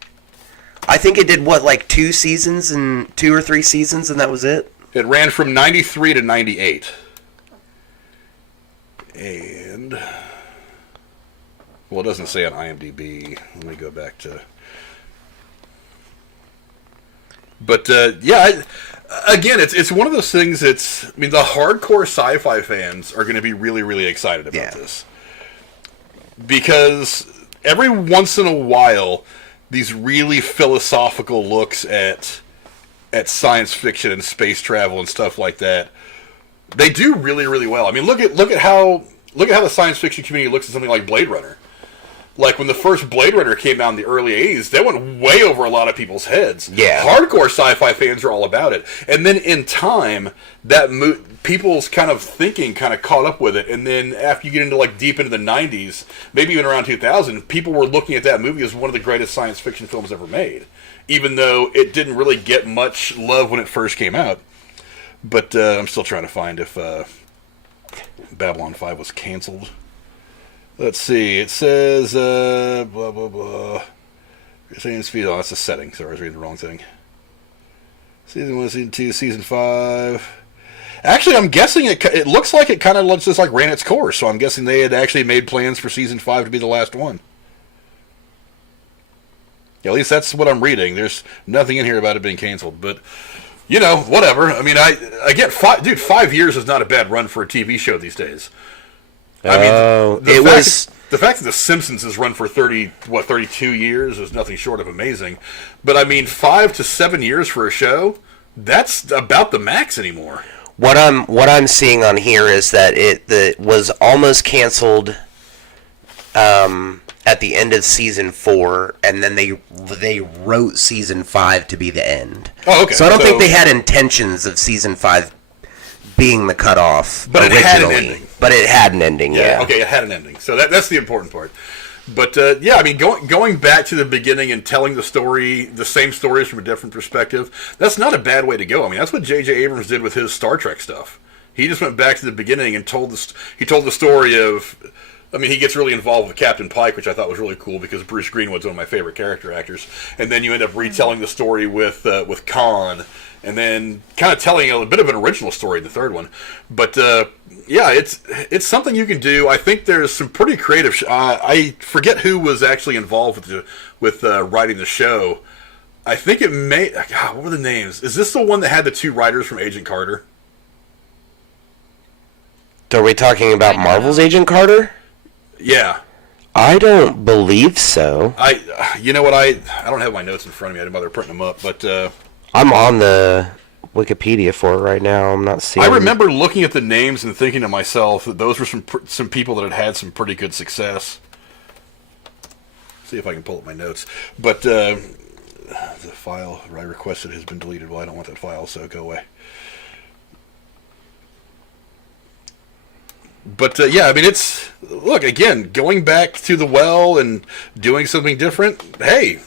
I think it did like 2 or 3 seasons, and that was it. It ran from 93 to 98. And well, it doesn't say on IMDb. Let me go back to. But yeah, again, it's one of those things. The hardcore sci-fi fans are going to be really, really excited about this, because every once in a while, these really philosophical looks at science fiction and space travel and stuff like that, they do really, really well. I mean, look at how the science fiction community looks at something like Blade Runner. Like, when the first Blade Runner came out in the early 80s, that went way over a lot of people's heads. Yeah. Hardcore sci-fi fans are all about it. And then in time, people's kind of thinking kind of caught up with it. And then after you get into, like, deep into the 90s, maybe even around 2000, people were looking at that movie as one of the greatest science fiction films ever made, even though it didn't really get much love when it first came out. But I'm still trying to find if Babylon 5 was canceled. Let's see. It says blah blah blah. You're saying speed. Oh, that's the setting. Sorry, I was reading the wrong thing. Season 1, Season 2, Season 5. Actually, I'm guessing it looks like it kind of just like ran its course. So I'm guessing they had actually made plans for Season 5 to be the last one. Yeah, at least that's what I'm reading. There's nothing in here about it being canceled, but whatever. I mean, I get 5 years is not a bad run for a TV show these days. I mean, the fact that The Simpsons has run for 32 years is nothing short of amazing. But I mean, 5 to 7 years for a show, that's about the max anymore. What I'm seeing on here is that it was almost canceled at the end of season 4, and then they wrote season 5 to be the end. Oh, okay. So I don't think they had intentions of season 5 being the cutoff. But it had an ending. But it had an ending, yeah. Okay, it had an ending. So that's the important part. But yeah, I mean, going back to the beginning and telling the same stories from a different perspective, that's not a bad way to go. I mean, that's what J.J. Abrams did with his Star Trek stuff. He just went back to the beginning and told the story of. I mean, he gets really involved with Captain Pike, which I thought was really cool because Bruce Greenwood's one of my favorite character actors. And then you end up retelling the story with Khan, and then kind of telling a bit of an original story in the third one. But yeah, it's something you can do. I think there's some pretty creative. I forget who was actually involved with writing the show. I think it may. God, what were the names? Is this the one that had the 2 writers from Agent Carter? Are we talking about Marvel's Agent Carter? Yeah. I don't believe so. You know what, I don't have my notes in front of me. I didn't bother printing them up, but I'm on the Wikipedia for it right now. I'm not seeing. I remember looking at the names and thinking to myself that those were some people that had some pretty good success. See if I can pull up my notes. But the file I requested has been deleted. Well, I don't want that file, so go away. But yeah, I mean, it's, look, again, going back to the well and doing something different. Hey,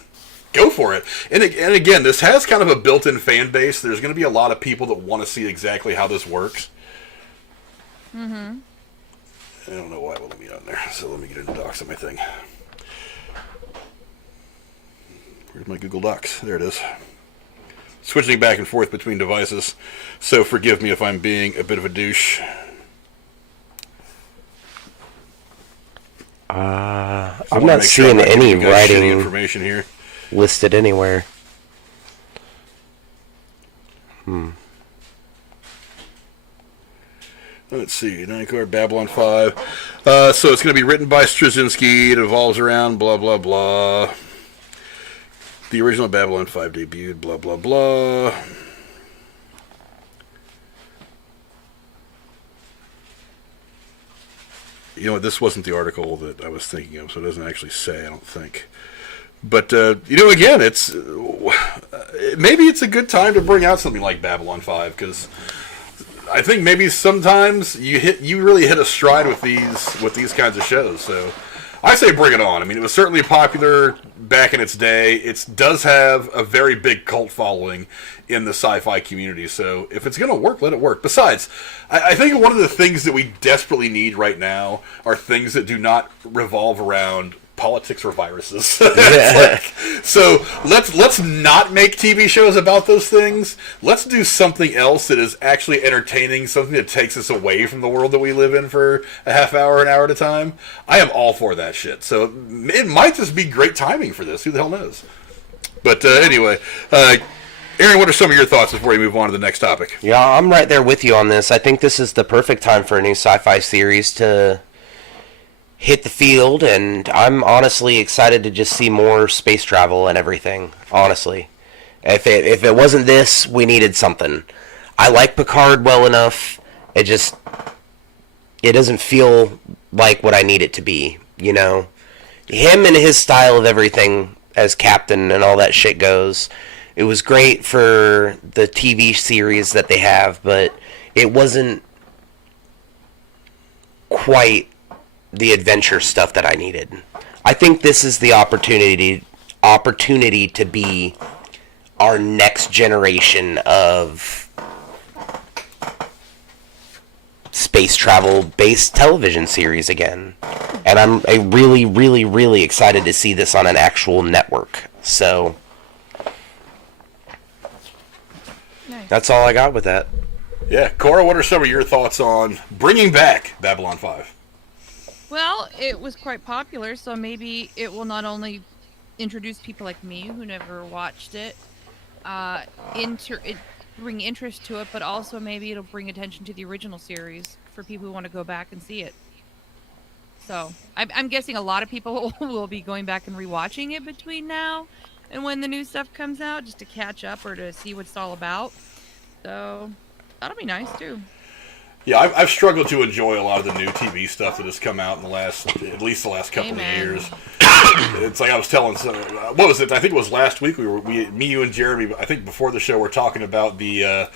go for it. And again, this has kind of a built-in fan base. There's going to be a lot of people that want to see exactly how this works. Mm-hmm. I don't know why it won't let me on there. So let me get into Docs on my thing. Where's my Google Docs? There it is. Switching back and forth between devices. So forgive me if I'm being a bit of a douche. I'm not seeing any writing information here listed anywhere. Let's see, Nightcore, Babylon 5. So it's going to be written by Straczynski. It evolves around blah, blah, blah. The original Babylon 5 debuted, blah, blah, blah. You know what, this wasn't the article that I was thinking of, so it doesn't actually say, I don't think. But, you know, again, maybe it's a good time to bring out something like Babylon 5, because I think maybe sometimes you really hit a stride with these kinds of shows. So I say bring it on. I mean, it was certainly popular back in its day. It does have a very big cult following in the sci-fi community. So if it's going to work, let it work. Besides, I think one of the things that we desperately need right now are things that do not revolve around politics or viruses. So let's not make TV shows about those things. Let's do something else that is actually entertaining, something that takes us away from the world that we live in for a half hour, an hour at a time. I am all for that shit. So it might just be great timing for this. Who the hell knows? But anyway, Aaron, what are some of your thoughts before we move on to the next topic? Yeah, I'm right there with you on this. I think this is the perfect time for a new sci-fi series to hit the field, and I'm honestly excited to just see more space travel and everything, honestly. If it wasn't this, we needed something. I like Picard well enough. It doesn't feel like what I need it to be, you know? Him and his style of everything as captain and all that shit goes. It was great for the TV series that they have, but it wasn't quite the adventure stuff that I needed. I think this is the opportunity to be our next generation of space travel based television series again. And I'm really, really, really excited to see this on an actual network. So Nice. That's all I got with that. Yeah, Cora, what are some of your thoughts on bringing back Babylon 5? Well, it was quite popular, so maybe it will not only introduce people like me who never watched it, bring interest to it, but also maybe it'll bring attention to the original series for people who want to go back and see it. So I'm guessing a lot of people will be going back and rewatching it between now and when the new stuff comes out, just to catch up or to see what it's all about. So that'll be nice too. Yeah, I've struggled to enjoy a lot of the new TV stuff that has come out in at least the last couple of years. It's like I was telling what was it? I think it was last week. Me, you, and Jeremy. I think before the show, we're talking about the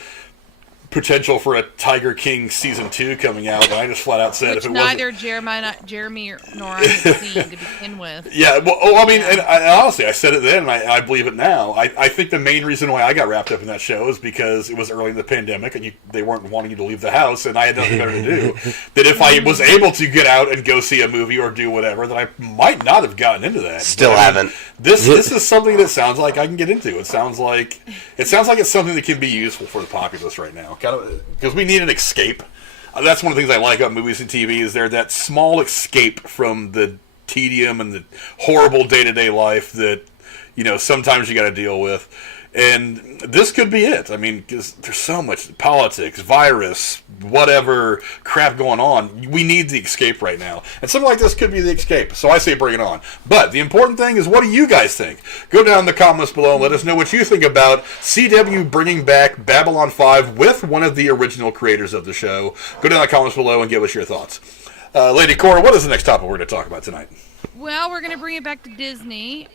potential for a Tiger King season 2 coming out, and I just flat out said Which if it neither Jeremy nor I have seen to begin with. Yeah, well, I mean, and honestly, I said it then, and I believe it now. I think the main reason why I got wrapped up in that show is because it was early in the pandemic, and they weren't wanting you to leave the house, and I had nothing better to do. That if I was able to get out and go see a movie or do whatever, that I might not have gotten into that. Still haven't. This is something that sounds like I can get into. It sounds like it's something that can be useful for the populace right now. Kind of, because we need an escape. That's one of the things I like about movies and TV is they're that small escape from the tedium and the horrible day-to-day life that sometimes you got to deal with. And this could be it. I mean, 'cause there's so much politics, virus, whatever crap going on. We need the escape right now. And something like this could be the escape. So I say bring it on. But the important thing is, what do you guys think? Go down in the comments below and let us know what you think about CW bringing back Babylon 5 with one of the original creators of the show. Go down in the comments below and give us your thoughts. Lady Cora, what is the next topic we're going to talk about tonight? Well, we're going to bring it back to Disney.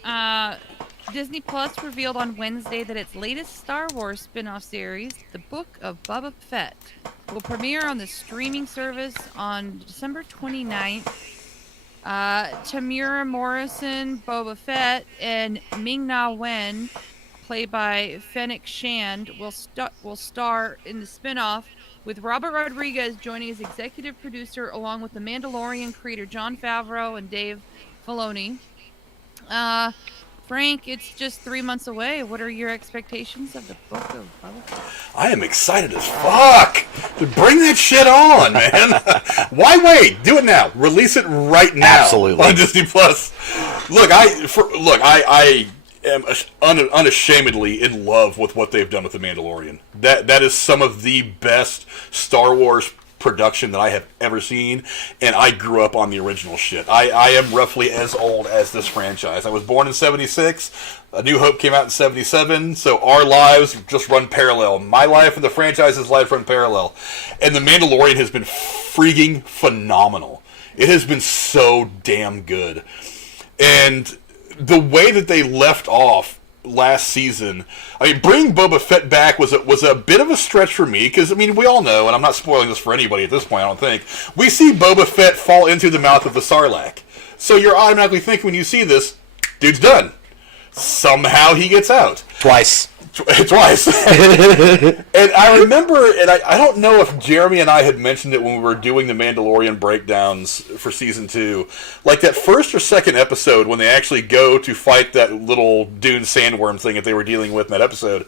Disney Plus revealed on Wednesday that its latest Star Wars spin-off series, The Book of Boba Fett, will premiere on the streaming service on December 29th. Tamira Morrison, Boba Fett, and Ming-Na Wen, played by Fennec Shand, will star in the spin-off, with Robert Rodriguez joining as executive producer along with The Mandalorian creator Jon Favreau and Dave Filoni. Frank, it's just 3 months away. What are your expectations of the Book of Boba Fett? I am excited as fuck to bring that shit on, man. Why wait? Do it now. Release it right now. Absolutely. On Disney Plus. Look, I am unashamedly in love with what they've done with The Mandalorian. That is some of the best Star Wars production that I have ever seen, and I grew up on the original shit. I am roughly as old as this franchise. I was born in 76. A New Hope came out in 77, so our lives just run parallel. My life and the franchise's life run parallel. And The Mandalorian has been freaking phenomenal. It has been so damn good. And the way that they left off last season, I mean, bringing Boba Fett back was a bit of a stretch for me, because, I mean, we all know, and I'm not spoiling this for anybody at this point, I don't think, we see Boba Fett fall into the mouth of the Sarlacc. So you're automatically thinking when you see this, dude's done. Somehow he gets out. Twice. Twice. And I remember, and I don't know if Jeremy and I had mentioned it when we were doing the Mandalorian breakdowns for Season 2. Like that first or second episode when they actually go to fight that little dune sandworm thing that they were dealing with in that episode,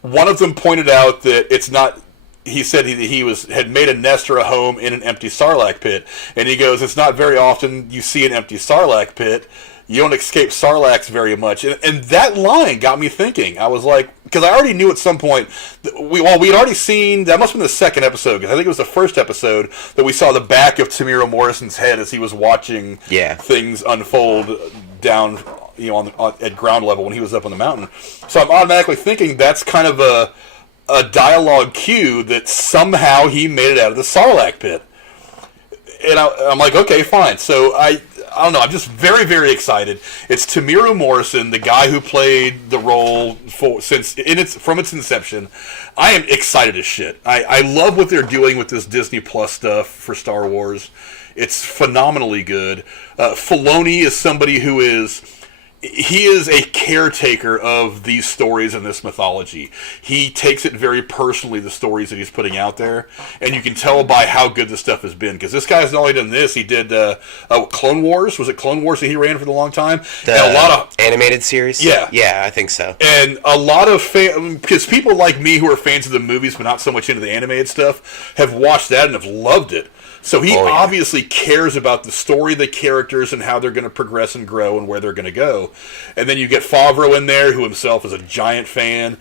one of them pointed out that it's not... He said he had made a nest or a home in an empty Sarlacc pit. And he goes, it's not very often you see an empty Sarlacc pit. You don't escape Sarlaccs very much. And that line got me thinking. I was like, because I already knew at some point, we had already seen, that must have been the second episode, because I think it was the first episode that we saw the back of Tamira Morrison's head as he was watching things unfold down, at ground level when he was up on the mountain. So I'm automatically thinking that's kind of a dialogue cue that somehow he made it out of the Sarlacc pit. And I'm like, okay, fine. So I don't know. I'm just very, very excited. It's Tamira Morrison, the guy who played the role from its inception. I am excited as shit. I love what they're doing with this Disney Plus stuff for Star Wars. It's phenomenally good. Filoni is somebody who is... He is a caretaker of these stories and this mythology. He takes it very personally, the stories that he's putting out there, and you can tell by how good this stuff has been. Because this guy's not only done this, he did Clone Wars. Was it Clone Wars that he ran for a long time? The and a lot of animated series? Yeah, I think so. And a lot of because people like me who are fans of the movies but not so much into the animated stuff have watched that and have loved it. So he obviously cares about the story, the characters, and how they're going to progress and grow and where they're going to go. And then you get Favreau in there, who himself is a giant fan.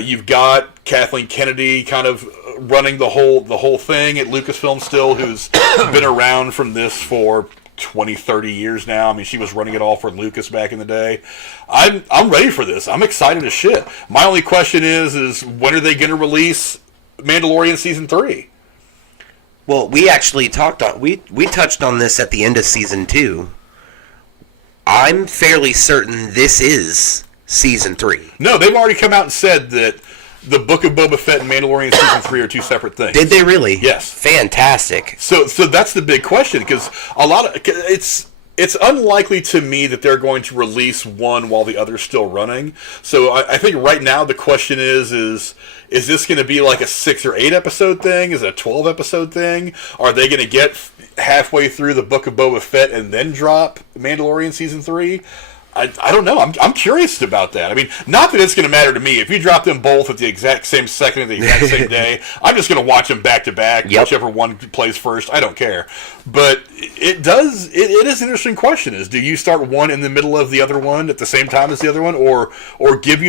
You've got Kathleen Kennedy kind of running the whole thing at Lucasfilm still, who's been around from this for 20, 30 years now. I mean, she was running it all for Lucas back in the day. I'm ready for this. I'm excited as shit. My only question is when are they going to release Mandalorian Season 3? Well, we actually we touched on this at the end of Season 2. I'm fairly certain this is Season 3. No, they've already come out and said that the Book of Boba Fett and Mandalorian Season 3 are two separate things. Did they really? Yes. Fantastic. So that's the big question, because it's unlikely to me that they're going to release one while the other's still running. So I think right now the question is this going to be like a 6 or 8 episode thing? Is it a 12 episode thing? Are they going to get halfway through the Book of Boba Fett and then drop Mandalorian Season 3? I don't know. I'm curious about that. I mean, not that it's going to matter to me. If you drop them both at the exact same second of the exact same day, I'm just going to watch them back to back, whichever one plays first. I don't care. But it is an interesting question: is do you start one in the middle of the other one at the same time as the other one, or give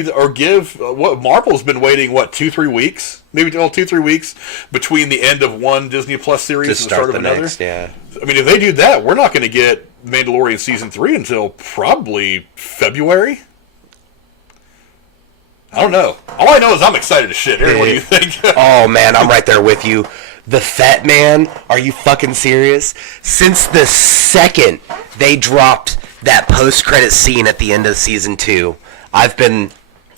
what Marvel's been waiting 2-3 weeks, maybe 2-3 weeks between the end of one Disney Plus series and the start of another? Next, yeah. I mean, if they do that, we're not going to get Mandalorian Season 3 until probably February. I don't know. All I know is I'm excited as shit. Aaron, what do you think? Oh, man, I'm right there with you. The Fett Man, are you fucking serious? Since the second they dropped that post-credit scene at the end of Season 2, I've been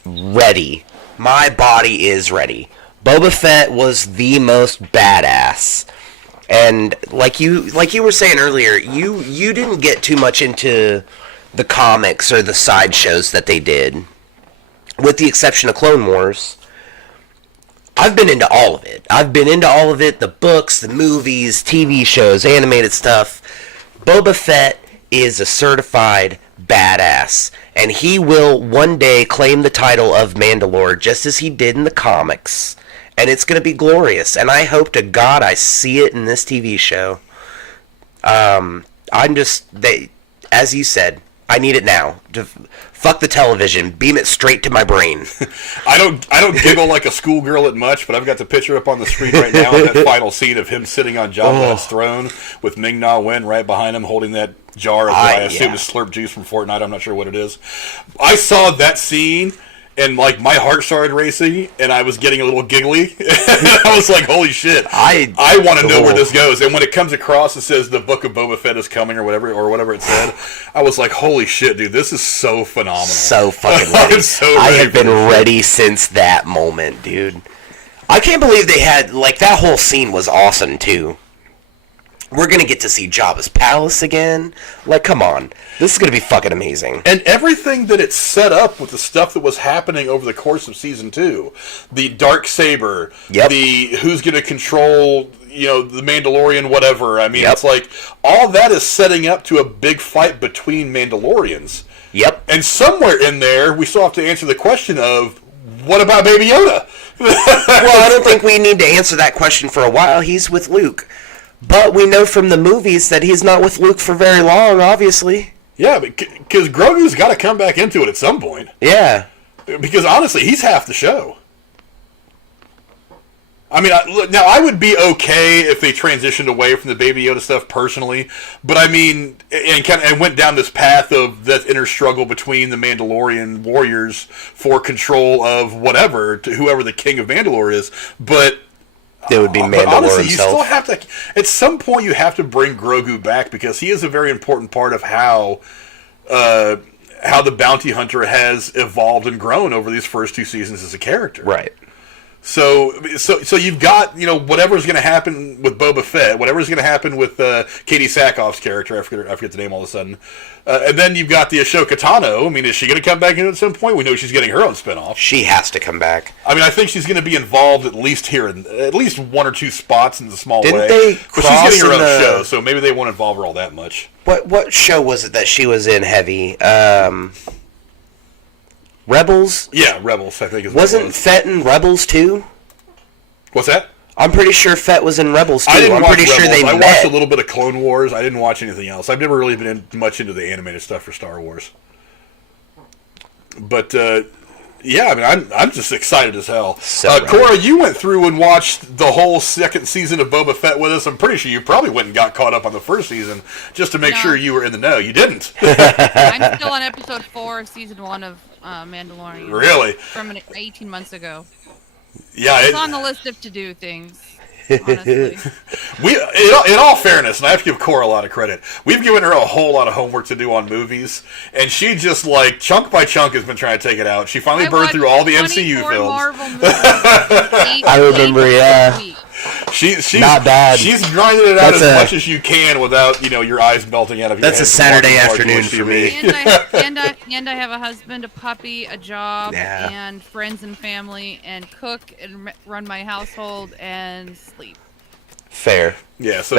ready. My body is ready. Boba Fett was the most badass. And like you were saying earlier, you didn't get too much into the comics or the sideshows that they did, with the exception of Clone Wars. I've been into all of it. The books, the movies, TV shows, animated stuff. Boba Fett is a certified badass, and he will one day claim the title of Mandalore just as he did in the comics. And it's going to be glorious. And I hope to God I see it in this TV show. As you said, I need it now. Fuck the television. Beam it straight to my brain. I don't giggle like a schoolgirl at much, but I've got the picture up on the screen right now of that final scene of him sitting on Jabba's throne with Ming-Na Wen right behind him holding that jar of what I assume is slurp juice from Fortnite. I'm not sure what it is. I saw that scene, and like my heart started racing, and I was getting a little giggly. I was like, "Holy shit! I want to know where this goes." And when it comes across, it says the Book of Boba Fett is coming, or whatever it said. I was like, "Holy shit, dude! This is so phenomenal." So fucking ready. I have been ready since that moment, dude. I can't believe they had that whole scene was awesome too. We're going to get to see Jabba's palace again. Come on. This is going to be fucking amazing. And everything that it set up with the stuff that was happening over the course of Season 2. The Darksaber. Yep. The who's going to control, the Mandalorian, whatever. I mean, It's like, all that is setting up to a big fight between Mandalorians. Yep. And somewhere in there, we still have to answer the question of, what about Baby Yoda? Well, I don't think we need to answer that question for a while. He's with Luke. But we know from the movies that he's not with Luke for very long, obviously. Yeah, because Grogu's got to come back into it at some point. Yeah. Because honestly, he's half the show. I mean, now I would be okay if they transitioned away from the Baby Yoda stuff personally, but I mean, and went down this path of that inner struggle between the Mandalorian warriors for control of whatever, to whoever the king of Mandalore is, but it would be Mandalore honestly, himself. You still have to. At some point, you have to bring Grogu back because he is a very important part of how the bounty hunter has evolved and grown over these first 2 seasons as a character. Right. So you've got whatever's going to happen with Boba Fett, whatever's going to happen with Katie Sackhoff's character. I forget the name all of a sudden. And then you've got the Ahsoka Tano. I mean, is she going to come back in at some point? We know she's getting her own spinoff. She has to come back. I mean, I think she's going to be involved at least 1 or 2 spots in a small way. They but she's getting her own show, so maybe they won't involve her all that much. What show was it that she was in heavy? Rebels? Yeah, Rebels, I think is what Wasn't Fett in Rebels too? What's that? I'm pretty sure Fett was in Rebels too. I didn't watch pretty Rebels. sure they I met. watched a little bit of Clone Wars. I didn't watch anything else. I've never really been much into the animated stuff for Star Wars. But yeah, I mean, I'm just excited as hell. So Cora, you went through and watched the whole second season of Boba Fett with us. I'm pretty sure you probably went and got caught up on the first season just to make sure you were in the know. You didn't. I'm still on episode 4 of season 1 of Mandalorian. Really? From 18 months ago. Yeah, It's on the list of to-do things. Honestly. In all fairness, and I have to give Cora a lot of credit, we've given her a whole lot of homework to do on movies, and she just, chunk by chunk has been trying to take it out. She finally burned through all the MCU films. Marvel movies, I remember, yeah. She's not bad. She's grinding it out as much as you can without, your eyes melting out of your head. That's a Saturday afternoon for me. And I have a husband, a puppy, a job, and friends and family, and cook and run my household and sleep. Fair. Yeah, so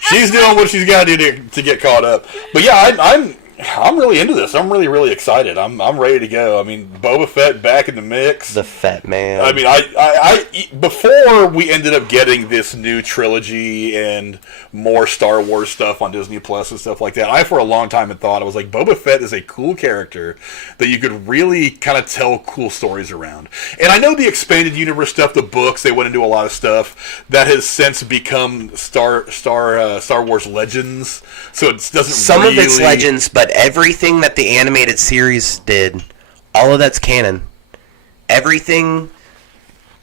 she's doing what she's got to do to get caught up. But yeah, I'm really into this. I'm really, really excited. I'm ready to go. I mean, Boba Fett back in the mix. The Fett man. I mean, I before we ended up getting this new trilogy and more Star Wars stuff on Disney Plus and stuff like that, I for a long time had thought, I was like, Boba Fett is a cool character that you could really kind of tell cool stories around. And I know the expanded universe stuff, the books, they went into a lot of stuff that has since become Star Wars Legends. So it doesn't some of it's Legends, but everything that the animated series did, all of that's canon. Everything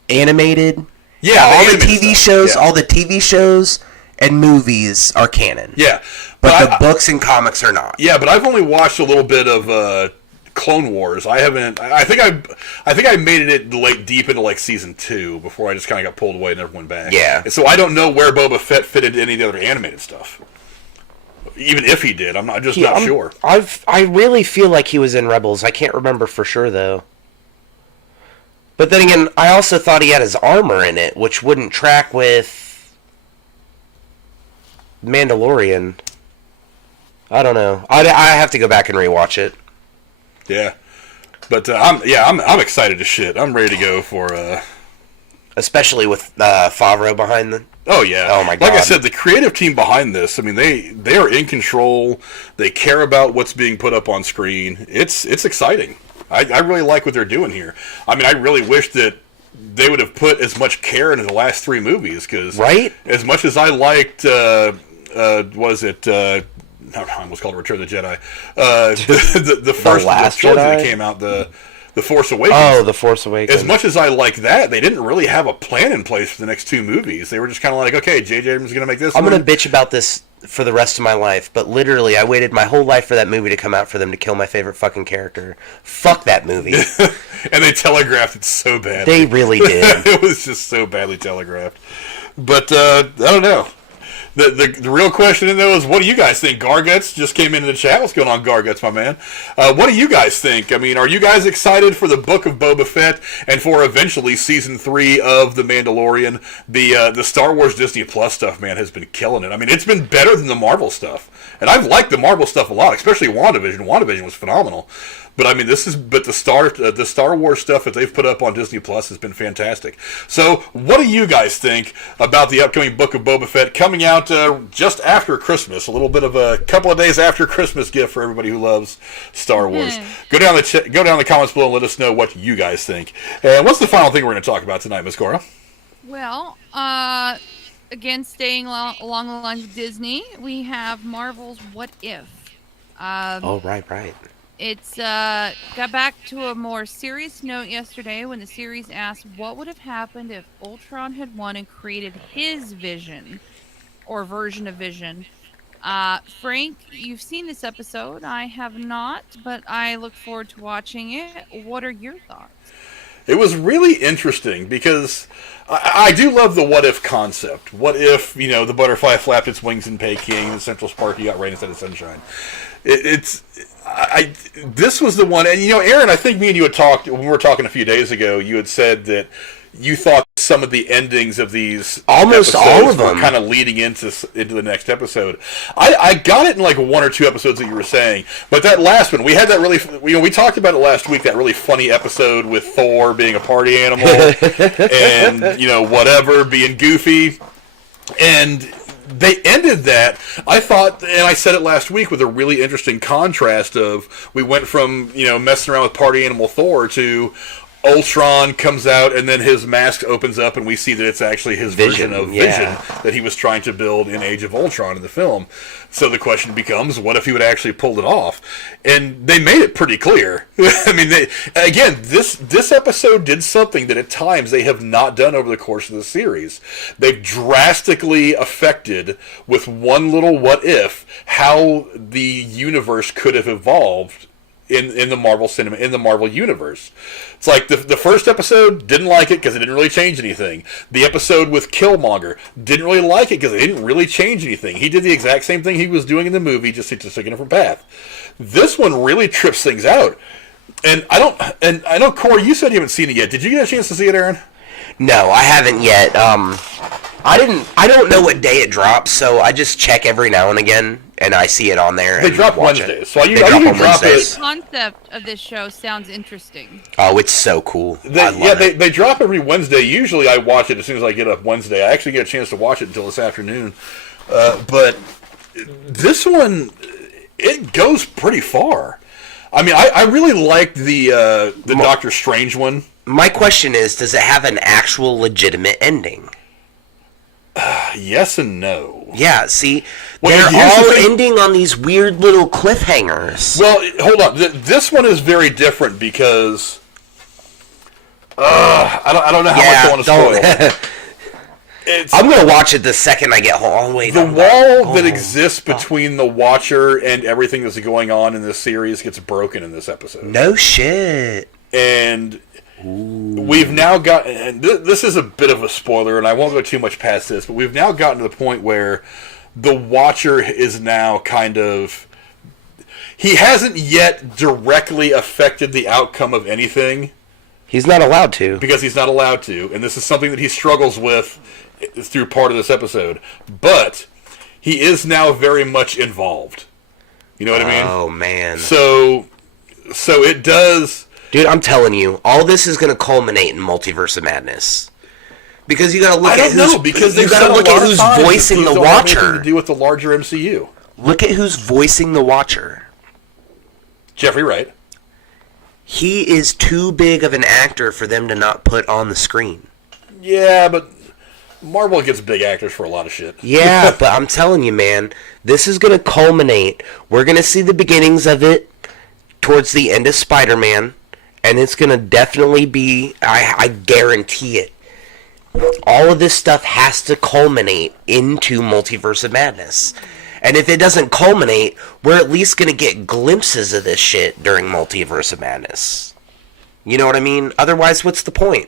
animated, all the TV shows, all the TV shows and movies are canon. Yeah, but the books and comics are not. Yeah, but I've only watched a little bit of Clone Wars. I haven't. I think I made it deep into like season 2 before I just kind of got pulled away and never went back. Yeah. And so I don't know where Boba Fett fit into any of the other animated stuff. Even if he did, I'm not sure. I really feel like he was in Rebels. I can't remember for sure though. But then again, I also thought he had his armor in it, which wouldn't track with Mandalorian. I don't know. I have to go back and rewatch it. Yeah, but I'm excited as shit. I'm ready to go for. Especially with Favreau behind the. Oh yeah! Oh my god! Like I said, the creative team behind this. I mean, they are in control. They care about what's being put up on screen. It's exciting. I really like what they're doing here. I mean, I really wish that they would have put as much care into the last 3 movies because as much as I liked, was it? No, it was called Return of the Jedi. The first last trilogy Jedi that came out, the Force Awakens. Oh, The Force Awakens. As much as I like that, they didn't really have a plan in place for the next 2 movies. They were just kind of like, okay, J.J. Abrams is going to make this I'm going to bitch about this for the rest of my life, but literally, I waited my whole life for that movie to come out for them to kill my favorite fucking character. Fuck that movie. And they telegraphed it so badly. They really did. It was just so badly telegraphed. But, I don't know. The real question, though, is what do you guys think? Garguts just came into the chat. What's going on, Garguts, my man? What do you guys think? I mean, are you guys excited for the Book of Boba Fett and for eventually Season 3 of The Mandalorian? The Star Wars Disney Plus stuff, man, has been killing it. I mean, it's been better than the Marvel stuff. And I've liked the Marvel stuff a lot, especially WandaVision. WandaVision was phenomenal. But I mean, the Star Wars stuff that they've put up on Disney Plus has been fantastic. So, what do you guys think about the upcoming Book of Boba Fett coming out just after Christmas? A little bit of a couple of days after Christmas gift for everybody who loves Star Wars. Go down in the comments below and let us know what you guys think. And what's the final thing we're going to talk about tonight, Miss Cora? Well, again, staying along the lines of Disney, we have Marvel's What If. Right. It's got back to a more serious note yesterday when the series asked what would have happened if Ultron had won and created his vision or version of Vision. Frank, you've seen this episode. I have not, but I look forward to watching it. What are your thoughts? It was really interesting because I do love the what if concept. What if, the butterfly flapped its wings in Peking and Central Sparky got rain instead of sunshine? This was the one, and Aaron, I think me and you had talked, when we were talking a few days ago, you had said that you thought some of the endings of these almost all of them were kind of leading into the next episode. I got it in like 1 or 2 episodes that you were saying, but that last one, we had that really, we talked about it last week, that really funny episode with Thor being a party animal and, whatever, being goofy, and they ended that, I thought, and I said it last week, with a really interesting contrast of, we went from, messing around with party animal Thor to Ultron comes out and then his mask opens up and we see that it's actually his version of Vision that he was trying to build in Age of Ultron in the film. So the question becomes, what if he would actually pulled it off? And they made it pretty clear. I mean, this episode did something that at times they have not done over the course of the series. They've drastically affected, with one little what if, how the universe could have evolved in the Marvel cinema, in the Marvel universe. It's like the first episode, didn't like it because it didn't really change anything. The episode with Killmonger, didn't really like it because it didn't really change anything. He did the exact same thing he was doing in the movie, just took a different path. This one really trips things out. And I know, Corey, you said you haven't seen it yet. Did you get a chance to see it, Aaron? No, I haven't yet. I don't know what day it drops, so I just check every now and again, and I see it on there. They drop watch Wednesdays, it. so I usually drop it. The concept of this show sounds interesting. Oh, it's so cool. They drop every Wednesday. Usually I watch it as soon as I get up Wednesday. I actually get a chance to watch it until this afternoon. But this one, it goes pretty far. I mean, I really liked the Doctor Strange one. My question is, does it have an actual legitimate ending? Yes and no. Yeah, see, Well, they're all ending on these weird little cliffhangers. Well, hold on. This one is very different because I don't know how much I want to spoil. I'm gonna watch it the second I get home. Oh, wait, the wall that exists between the Watcher and everything that's going on in this series gets broken in this episode. No shit. And we've now got, and this is a bit of a spoiler, and I won't go too much past this, but we've now gotten to the point where the Watcher is now kind of, he hasn't yet directly affected the outcome of anything. He's not allowed to. Because he's not allowed to, and this is something that he struggles with through part of this episode. But he is now very much involved. You know what I mean? Oh, man. So it does... Dude, I'm telling you, all this is going to culminate in Multiverse of Madness. Because you got to look at who's voicing the Watcher. To do with the larger MCU. Look at who's voicing the Watcher. Jeffrey Wright. He is too big of an actor for them to not put on the screen. Yeah, but Marvel gets big actors for a lot of shit. Yeah, but I'm telling you, man, this is going to culminate. We're going to see the beginnings of it towards the end of Spider-Man. And it's going to definitely be, I guarantee it, all of this stuff has to culminate into Multiverse of Madness. And if it doesn't culminate, we're at least going to get glimpses of this shit during Multiverse of Madness. You know what I mean? Otherwise, what's the point?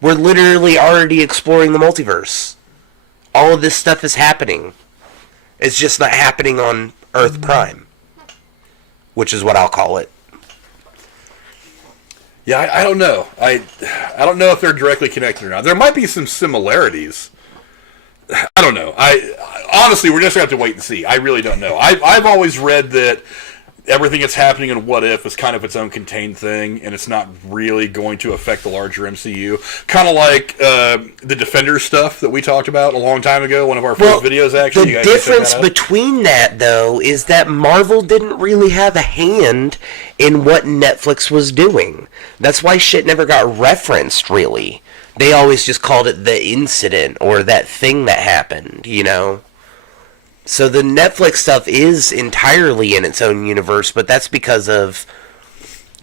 We're literally already exploring the multiverse. All of this stuff is happening. It's just not happening on Earth Prime, which is what I'll call it. Yeah, I don't know. I don't know if they're directly connected or not. There might be some similarities. I don't know. Honestly, we're just going to have to wait and see. I really don't know. I've always read that everything that's happening in What If is kind of its own contained thing, and it's not really going to affect the larger MCU. Kind of like the Defenders stuff that we talked about a long time ago, one of our first videos, actually. The difference between that, though, is that Marvel didn't really have a hand in what Netflix was doing. That's why shit never got referenced, really. They always just called it the incident or that thing that happened, you know? So the Netflix stuff is entirely in its own universe, but that's because of,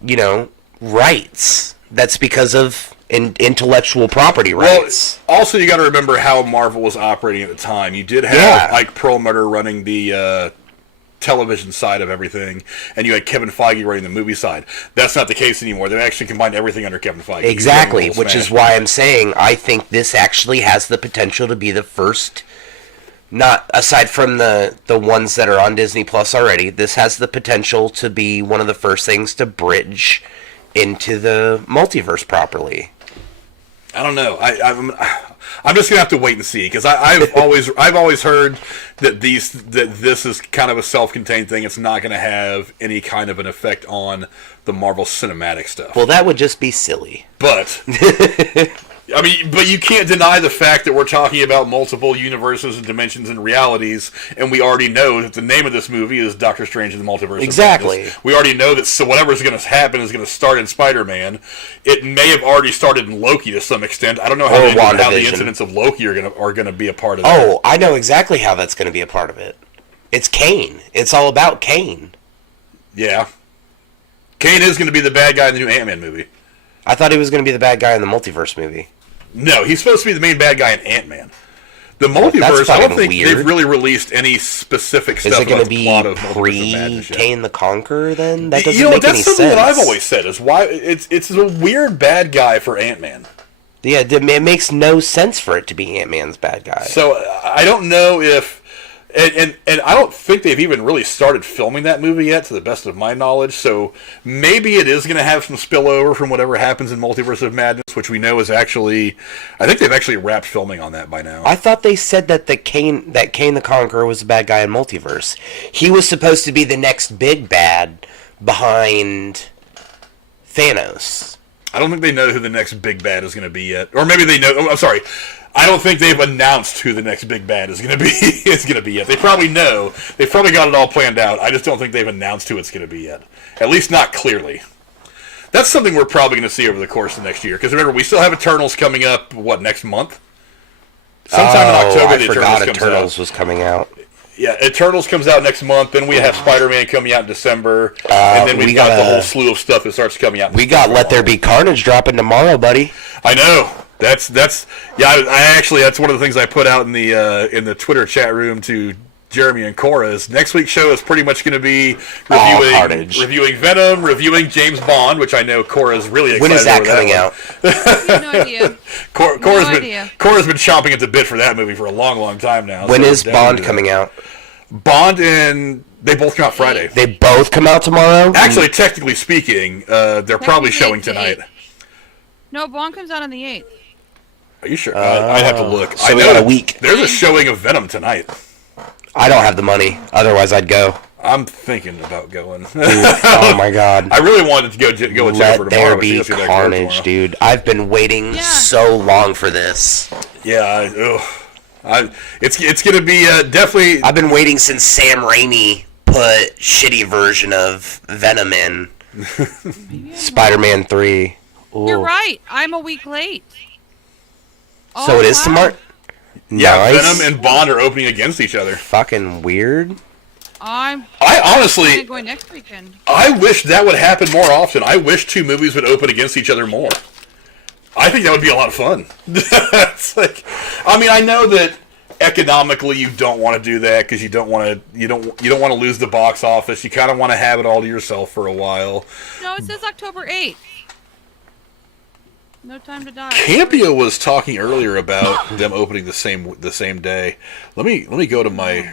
you know, rights. That's because of intellectual property rights. Well, also you got to remember how Marvel was operating at the time. You did have Ike Perlmutter running the television side of everything, and you had Kevin Feige running the movie side. That's not the case anymore. They've actually combined everything under Kevin Feige. Exactly, which is why I'm saying I think this actually has the potential to be the first... Not aside from the ones that are on Disney Plus already, this has the potential to be one of the first things to bridge into the multiverse properly. I don't know. I'm just gonna have to wait and see, because I've always heard that this is kind of a self-contained thing. It's not going to have any kind of an effect on the Marvel cinematic stuff. Well, that would just be silly. But I mean, but you can't deny the fact that we're talking about multiple universes and dimensions and realities, and we already know that the name of this movie is Doctor Strange in the Multiverse. Exactly. We already know that whatever's going to happen is going to start in Spider-Man. It may have already started in Loki to some extent. I don't know how the incidents of Loki are going to be a part of that. Oh, I know exactly how that's going to be a part of it. It's Kane. It's all about Kane. Yeah. Kane is going to be the bad guy in the new Ant-Man movie. I thought he was going to be the bad guy in the multiverse movie. No, he's supposed to be the main bad guy in Ant-Man. The multiverse, I don't think they've really released any specific stuff about the plot of Multiverse of Madness yet. Kane the Conqueror, then? That doesn't make any sense. That's something that I've always said, is why it's a weird bad guy for Ant-Man. Yeah, it makes no sense for it to be Ant-Man's bad guy. So I don't know if... And I don't think they've even really started filming that movie yet, to the best of my knowledge. So maybe it is going to have some spillover from whatever happens in Multiverse of Madness, which we know is actually, I think they've actually wrapped filming on that by now. I thought they said that Kane the Conqueror was the bad guy in Multiverse. He was supposed to be the next big bad behind Thanos. I don't think they know who the next big bad is going to be yet, or maybe they know. I'm sorry. I don't think they've announced who the next big bad is going to be yet. They probably know. They've probably got it all planned out. I just don't think they've announced who it's going to be yet. At least not clearly. That's something we're probably going to see over the course of next year. Because remember, we still have Eternals coming up, next month? Sometime in October, the Eternals was coming out. Yeah, Eternals comes out next month. Then we have Spider-Man coming out in December. And then we've got the whole slew of stuff that starts coming out. We got Let There Be Carnage dropping tomorrow, buddy. I know. That's I actually, that's one of the things I put out in the Twitter chat room to Jeremy and Cora. Is next week's show is pretty much going to be reviewing Venom, reviewing James Bond, which I know Cora's really excited. When is that coming out? I have no idea. Cora's been chomping at the bit for that movie for a long, long time now. When is Bond coming out? Bond and they both come out Friday. They both come out tomorrow? Actually, technically speaking, they're probably showing tonight. No, Bond comes out on the 8th. Are you sure? I'd have to look. So we got a week. There's a showing of Venom tonight. I don't have the money. Otherwise, I'd go. I'm thinking about going. Dude, oh, my God. I really wanted to go with Jennifer tomorrow. Let there be carnage, dude. I've been waiting so long for this. Yeah. It's going to be definitely... I've been waiting since Sam Raimi put shitty version of Venom in Spider-Man 3. Ooh. You're right. I'm a week late. So it is tomorrow? Yeah, Nice. Venom and Bond are opening against each other. Fucking weird. I honestly... going next weekend. I wish that would happen more often. I wish two movies would open against each other more. I think that would be a lot of fun. It's like, I mean, I know that economically you don't want to do that because you don't want to lose the box office. You kind of want to have it all to yourself for a while. No, it says October 8th. No Time to Die. Campia was talking earlier about them opening the same day. Let me go to my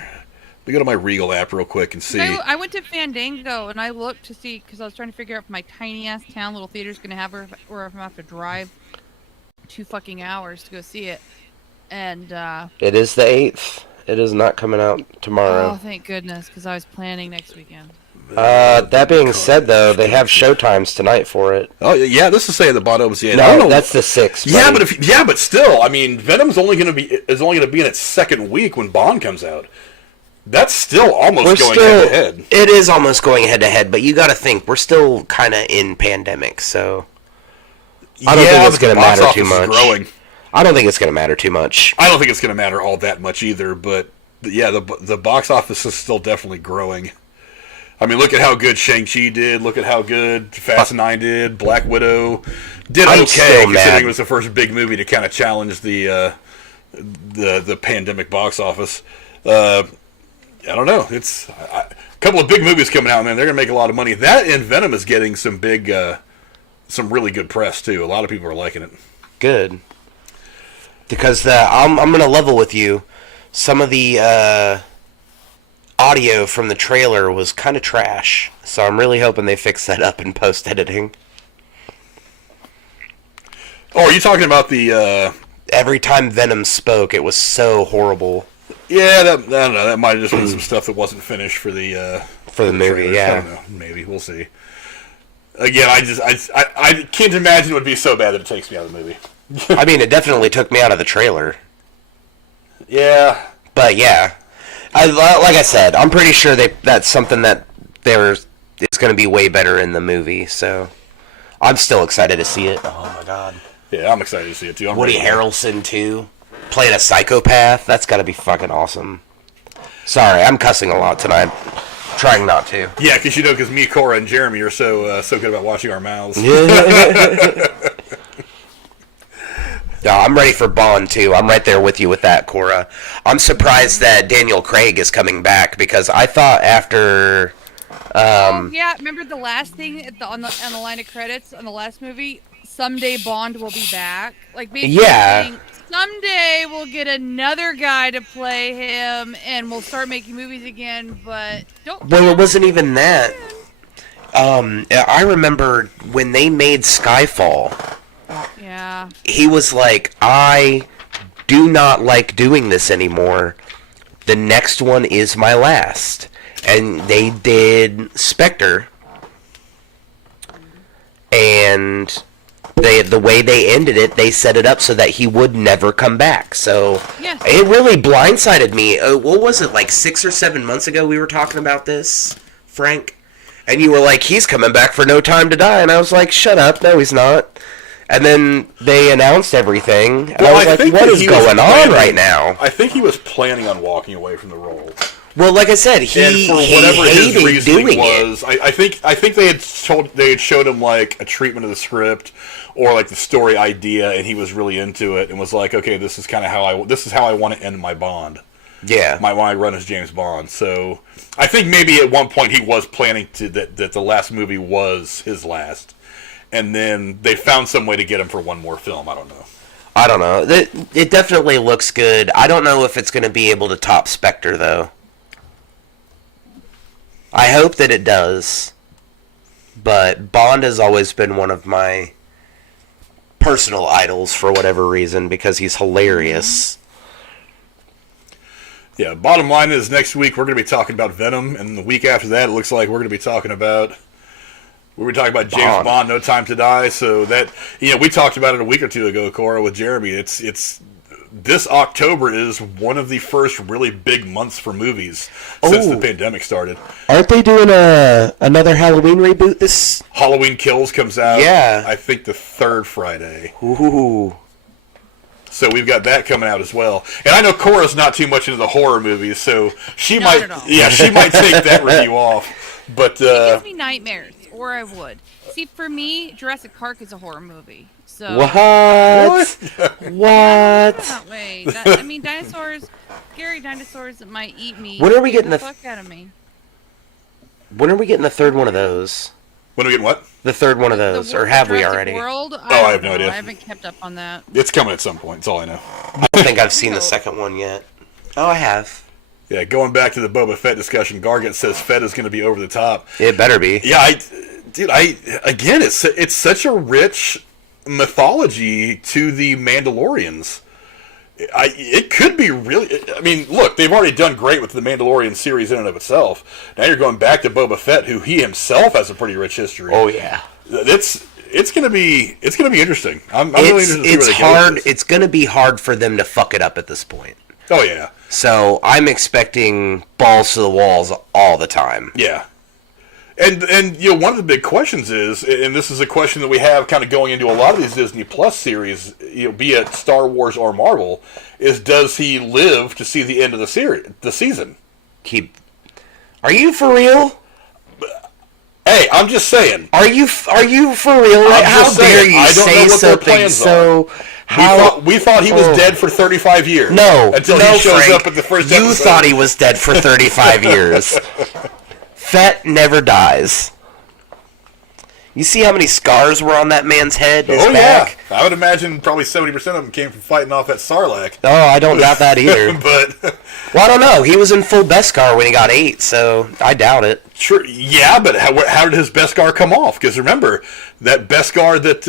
Regal app real quick and see. I went to Fandango and I looked to see because I was trying to figure out if my tiny ass town little theater's gonna have or if I'm gonna have to drive 2 fucking hours to go see it. And it is the 8th. It is not coming out tomorrow. Oh, thank goodness, because I was planning next weekend. That being said, though, they have showtimes tonight for it. Oh yeah, this is saying the bottom was No, that's the 6th. Yeah, but still, I mean, Venom's only going to be in its second week when Bond comes out. That's still almost going head to head. It is almost going head to head, but you got to think we're still kind of in pandemic, so I don't think it's going to matter too much. I don't think it's going to matter too much. I don't think it's going to matter all that much either. But yeah, the box office is still definitely growing. I mean, look at how good Shang-Chi did. Look at how good Fast 9 did. Black Widow did okay, considering it was the first big movie to kind of challenge the pandemic box office. I don't know. It's a couple of big movies coming out, man. They're gonna make a lot of money. That and Venom is getting some really good press too. A lot of people are liking it. Good, because I'm gonna level with you. Some of the audio from the trailer was kind of trash, so I'm really hoping they fix that up in post-editing. Oh, are you talking about the... Every time Venom spoke, it was so horrible. Yeah, I don't know. That might have just been some stuff that wasn't finished for the movie, yeah. I don't know. Maybe. We'll see. Again, I can't imagine it would be so bad that it takes me out of the movie. I mean, it definitely took me out of the trailer. Yeah. But, yeah. Like I said, I'm pretty sure that's something that it's going to be way better in the movie, so I'm still excited to see it. Oh my god. Yeah, I'm excited to see it too. Woody Harrelson too, playing a psychopath. That's got to be fucking awesome. Sorry, I'm cussing a lot tonight. Trying not to. Yeah, because me, Cora, and Jeremy are so good about watching our mouths. No, I'm ready for Bond, too. I'm right there with you with that, Cora. I'm surprised that Daniel Craig is coming back, because I thought after... yeah, remember the last thing on the line of credits on the last movie? Someday Bond will be back. Like, basically saying, someday we'll get another guy to play him, and we'll start making movies again. But don't. Well, it wasn't even that. I remember when they made Skyfall. Yeah. He was like, I do not like doing this anymore. The next one is my last. And they did Spectre. And the way they ended it, they set it up so that he would never come back. So Yes. it really blindsided me. What was it, like 6 or 7 months ago we were talking about this, Frank? And you were like, he's coming back for No Time to Die. And I was like, shut up. No, he's not. And then they announced everything. And I was like, what is going on right now? I think he was planning on walking away from the role. Well, like I said, And he for whatever his hated reasoning doing was, it. I think they had showed him like a treatment of the script or like the story idea, and he was really into it and was like, okay, this is how I want to end my Bond. Yeah. My run as James Bond. So I think maybe at one point he was planning that the last movie was his last, and then they found some way to get him for one more film. I don't know. I don't know. It definitely looks good. I don't know if it's going to be able to top Spectre, though. I hope that it does. But Bond has always been one of my personal idols for whatever reason, because he's hilarious. Yeah, bottom line is next week we're going to be talking about Venom, and the week after that it looks like we're going to be talking about James Bond, No Time to Die. So that, we talked about it a week or two ago, Cora, with Jeremy. It's this October is one of the first really big months for movies since the pandemic started. Aren't they doing another Halloween reboot this? Halloween Kills comes out, Yeah. I think the third Friday. Ooh. So we've got that coming out as well. And I know Cora's not too much into the horror movies, so she Not at all. she might take that review off. But It gives me nightmares, or I would. See, for me, Jurassic Park is a horror movie. So What? What? That way. Dinosaurs, scary dinosaurs that might eat me. When are we getting the the fuck out of me? When are we getting the third one of those? when are we getting what? The third one of those, or have we Jurassic already? World? I have no idea. I haven't kept up on that. It's coming at some point, that's all I know. I don't think I've seen the second one yet. Oh, I have. Yeah, going back to the Boba Fett discussion, Gargant says Fett is going to be over the top. It better be. Yeah, again, it's such a rich mythology to the Mandalorians. It could be really. I mean, look, they've already done great with the Mandalorian series in and of itself. Now you're going back to Boba Fett, who he himself has a pretty rich history. Oh yeah. It's gonna be interesting. I'm really interested to see where they go with this. It's gonna be hard for them to fuck it up at this point. Oh yeah. So I'm expecting balls to the walls all the time. Yeah. And one of the big questions is, and this is a question that we have kind of going into a lot of these Disney Plus series, be it Star Wars or Marvel, is does he live to see the end of the season? Are you for real? Hey, I'm just saying. Are you for real? How dare you say something so? We thought he was dead for 35 years. No, until he shows Frank, up at the first episode. You thought he was dead for 35 years. Fett never dies. You see how many scars were on that man's head, his back? Yeah. I would imagine probably 70% of them came from fighting off that Sarlacc. Oh, I don't doubt that either. But well, I don't know. He was in full Beskar when he got 8, so I doubt it. Sure, yeah, but how did his Beskar come off? Because remember, that Beskar that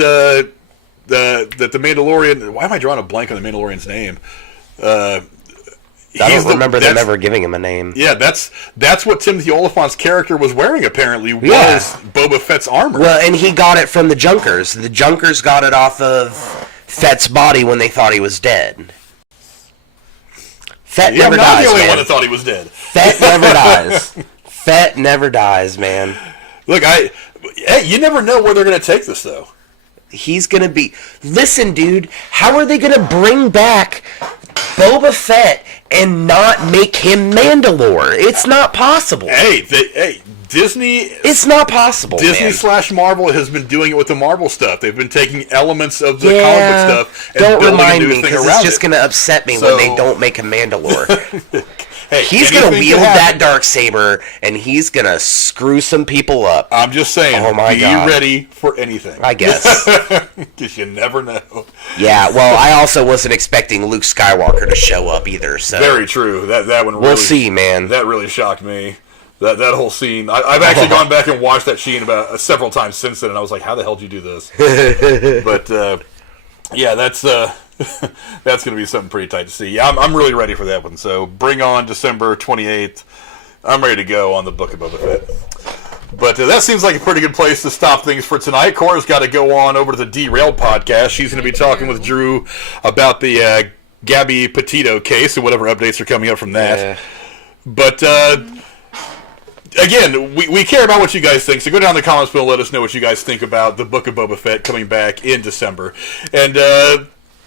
the Mandalorian... Why am I drawing a blank on the Mandalorian's name? I don't remember them ever giving him a name. Yeah, that's what Timothy Oliphant's character was wearing, apparently, was Boba Fett's armor. Well, and he got it from the Junkers. The Junkers got it off of Fett's body when they thought he was dead. Fett never dies, I'm not the only man. one that thought he was dead. Fett never dies. Fett never dies, man. Look, you never know where they're going to take this, though. He's going to be... Listen, dude, how are they going to bring back Boba Fett and not make him Mandalore? It's not possible. Hey, Disney... It's not possible, Disney / Marvel has been doing it with the Marvel stuff. They've been taking elements of the comic book stuff and don't building remind a new me, thing because around it's just going to upset me when they don't make a Mandalore. Hey, he's gonna anything wield can that happen. dark saber, and he's gonna screw some people up. I'm just saying, Oh my be God. ready for anything. I guess. Because you never know. Yeah, well, I also wasn't expecting Luke Skywalker to show up either, so... Very true. That one really... We'll see, man. That really shocked me. That whole scene. I've actually gone back and watched that scene about several times since then, and I was like, how the hell did you do this? But, yeah, that's that's going to be something pretty tight to see. Yeah, I'm really ready for that one. So bring on December 28th. I'm ready to go on the Book of Boba Fett. But that seems like a pretty good place to stop things for tonight. Cora's got to go on over to the Derailed podcast. She's going to be talking with Drew about the Gabby Petito case and whatever updates are coming up from that. Yeah. But, again, we care about what you guys think, so go down in the comments below and let us know what you guys think about the Book of Boba Fett coming back in December. And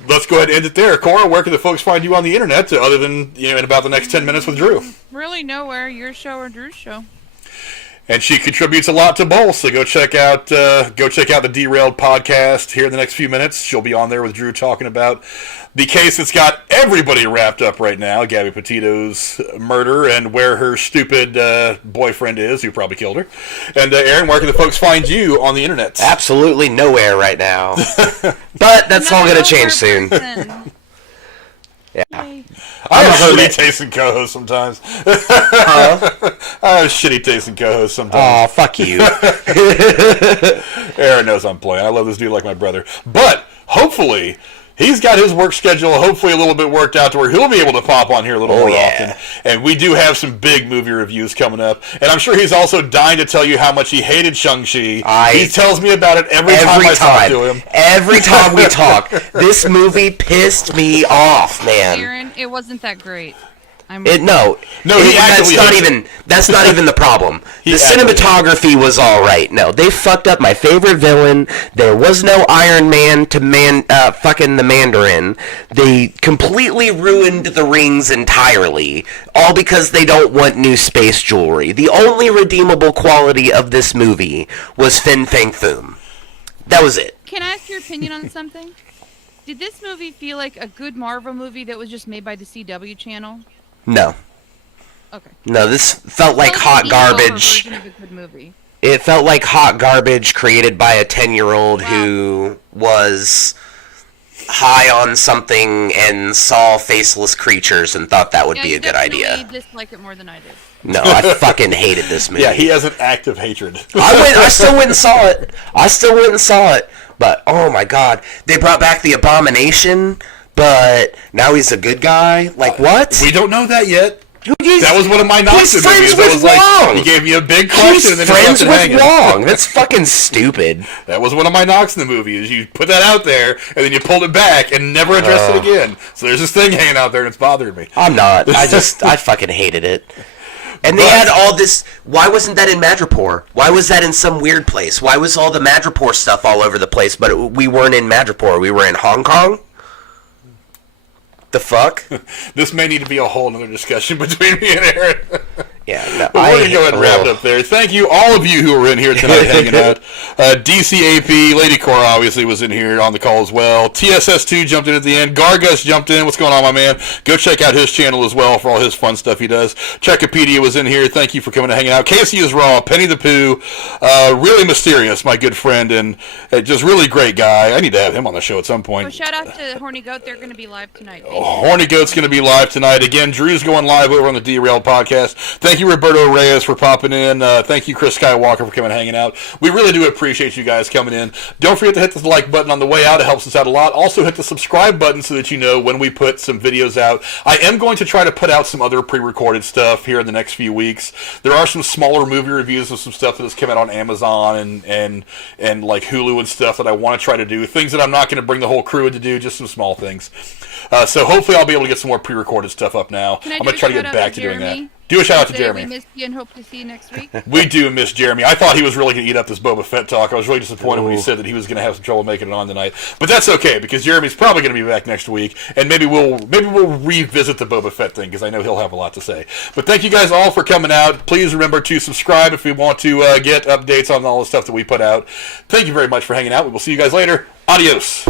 let's go ahead and end it there. Cora, where can the folks find you on the internet, other than in about the next 10 minutes with Drew? Really nowhere. Your show or Drew's show. And she contributes a lot to both, so go check out the Derailed podcast here in the next few minutes. She'll be on there with Drew talking about the case that's got everybody wrapped up right now, Gabby Petito's murder, and where her stupid boyfriend is, who probably killed her. And Aaron, where can the folks find you on the internet? Absolutely nowhere right now. But that's all going to change soon. Yeah. Yay. I have I'm a shitty homie. taste in co-hosts sometimes. Huh? I have shitty taste in co-hosts Aw, sometimes. fuck you. Aaron knows I'm playing. I love this dude like my brother. But hopefully, he's got his work schedule hopefully a little bit worked out to where he'll be able to pop on here a little more often. And we do have some big movie reviews coming up. And I'm sure he's also dying to tell you how much he hated Shang-Chi. He tells me about it every time I talk to him. Every time we talk. This movie pissed me off, man. Aaron, it wasn't that great. No, he actually that's not even the problem. The actually cinematography was all right. No, they fucked up my favorite villain. There was no Iron Man to fucking the Mandarin. They completely ruined the rings entirely, all because they don't want new space jewelry. The only redeemable quality of this movie was Fin Fang Foom. That was it. Can I ask your opinion on something? Did this movie feel like a good Marvel movie that was just made by the CW channel? No. Okay. No, this felt like hot garbage. Version of a good movie. It felt like hot garbage created by a 10-year-old who was high on something and saw faceless creatures and thought that would be a good idea. You dislike it more than I did. No, I fucking hated this movie. Yeah, he has an active hatred. I still went and saw it. But, oh my god. They brought back the Abomination, but now he's a good guy? Like, what? We don't know that yet. That was one of my knocks in the friends movie. with Like, Wong. he gave me a big question He's and then friends he with left it hanging. Wong. That's fucking stupid. That was one of my knocks in the movie, is you put that out there, and then you pulled it back and never addressed it again. So there's this thing hanging out there, and it's bothering me. I'm not. I fucking hated it. And they had all this... Why wasn't that in Madripoor? Why was that in some weird place? Why was all the Madripoor stuff all over the place, but we weren't in Madripoor? We were in Hong Kong? The fuck? This may need to be a whole other discussion between me and Aaron. Yeah, no, But we're going to go ahead and wrap it up there. Thank you, all of you who were in here tonight hanging out. DCAP, Lady Cora obviously was in here on the call as well. TSS2 jumped in at the end. Gargus jumped in. What's going on, my man? Go check out his channel as well for all his fun stuff he does. Chekopedia was in here. Thank you for coming and hanging out. Casey is Raw. Penny the Pooh. Really mysterious, my good friend, and just really great guy. I need to have him on the show at some point. Well, shout out to Horny Goat. They're going to be live tonight. Horny Goat's going to be live tonight. Again, Drew's going live over on the Derailed podcast. Thank you, Roberto Reyes, for popping in. Thank you, Chris Skywalker, for coming and hanging out. We really do appreciate you guys coming in. Don't forget to hit the like button on the way out. It helps us out a lot. Also, hit the subscribe button so that you know when we put some videos out. I am going to try to put out some other pre-recorded stuff here in the next few weeks. There are some smaller movie reviews of some stuff that has come out on Amazon and like Hulu and stuff that I want to try to do. Things that I'm not going to bring the whole crew in to do, just some small things. So hopefully I'll be able to get some more pre-recorded stuff up now. I'm going to try to get back to doing that. Do a shout out to Jeremy. We missed you and hope to see you next week. We do miss Jeremy. I thought he was really going to eat up this Boba Fett talk. I was really disappointed when he said that he was going to have some trouble making it on tonight. But that's okay, because Jeremy's probably going to be back next week, and maybe we'll revisit the Boba Fett thing, because I know he'll have a lot to say. But thank you guys all for coming out. Please remember to subscribe if you want to get updates on all the stuff that we put out. Thank you very much for hanging out. We will see you guys later. Adios.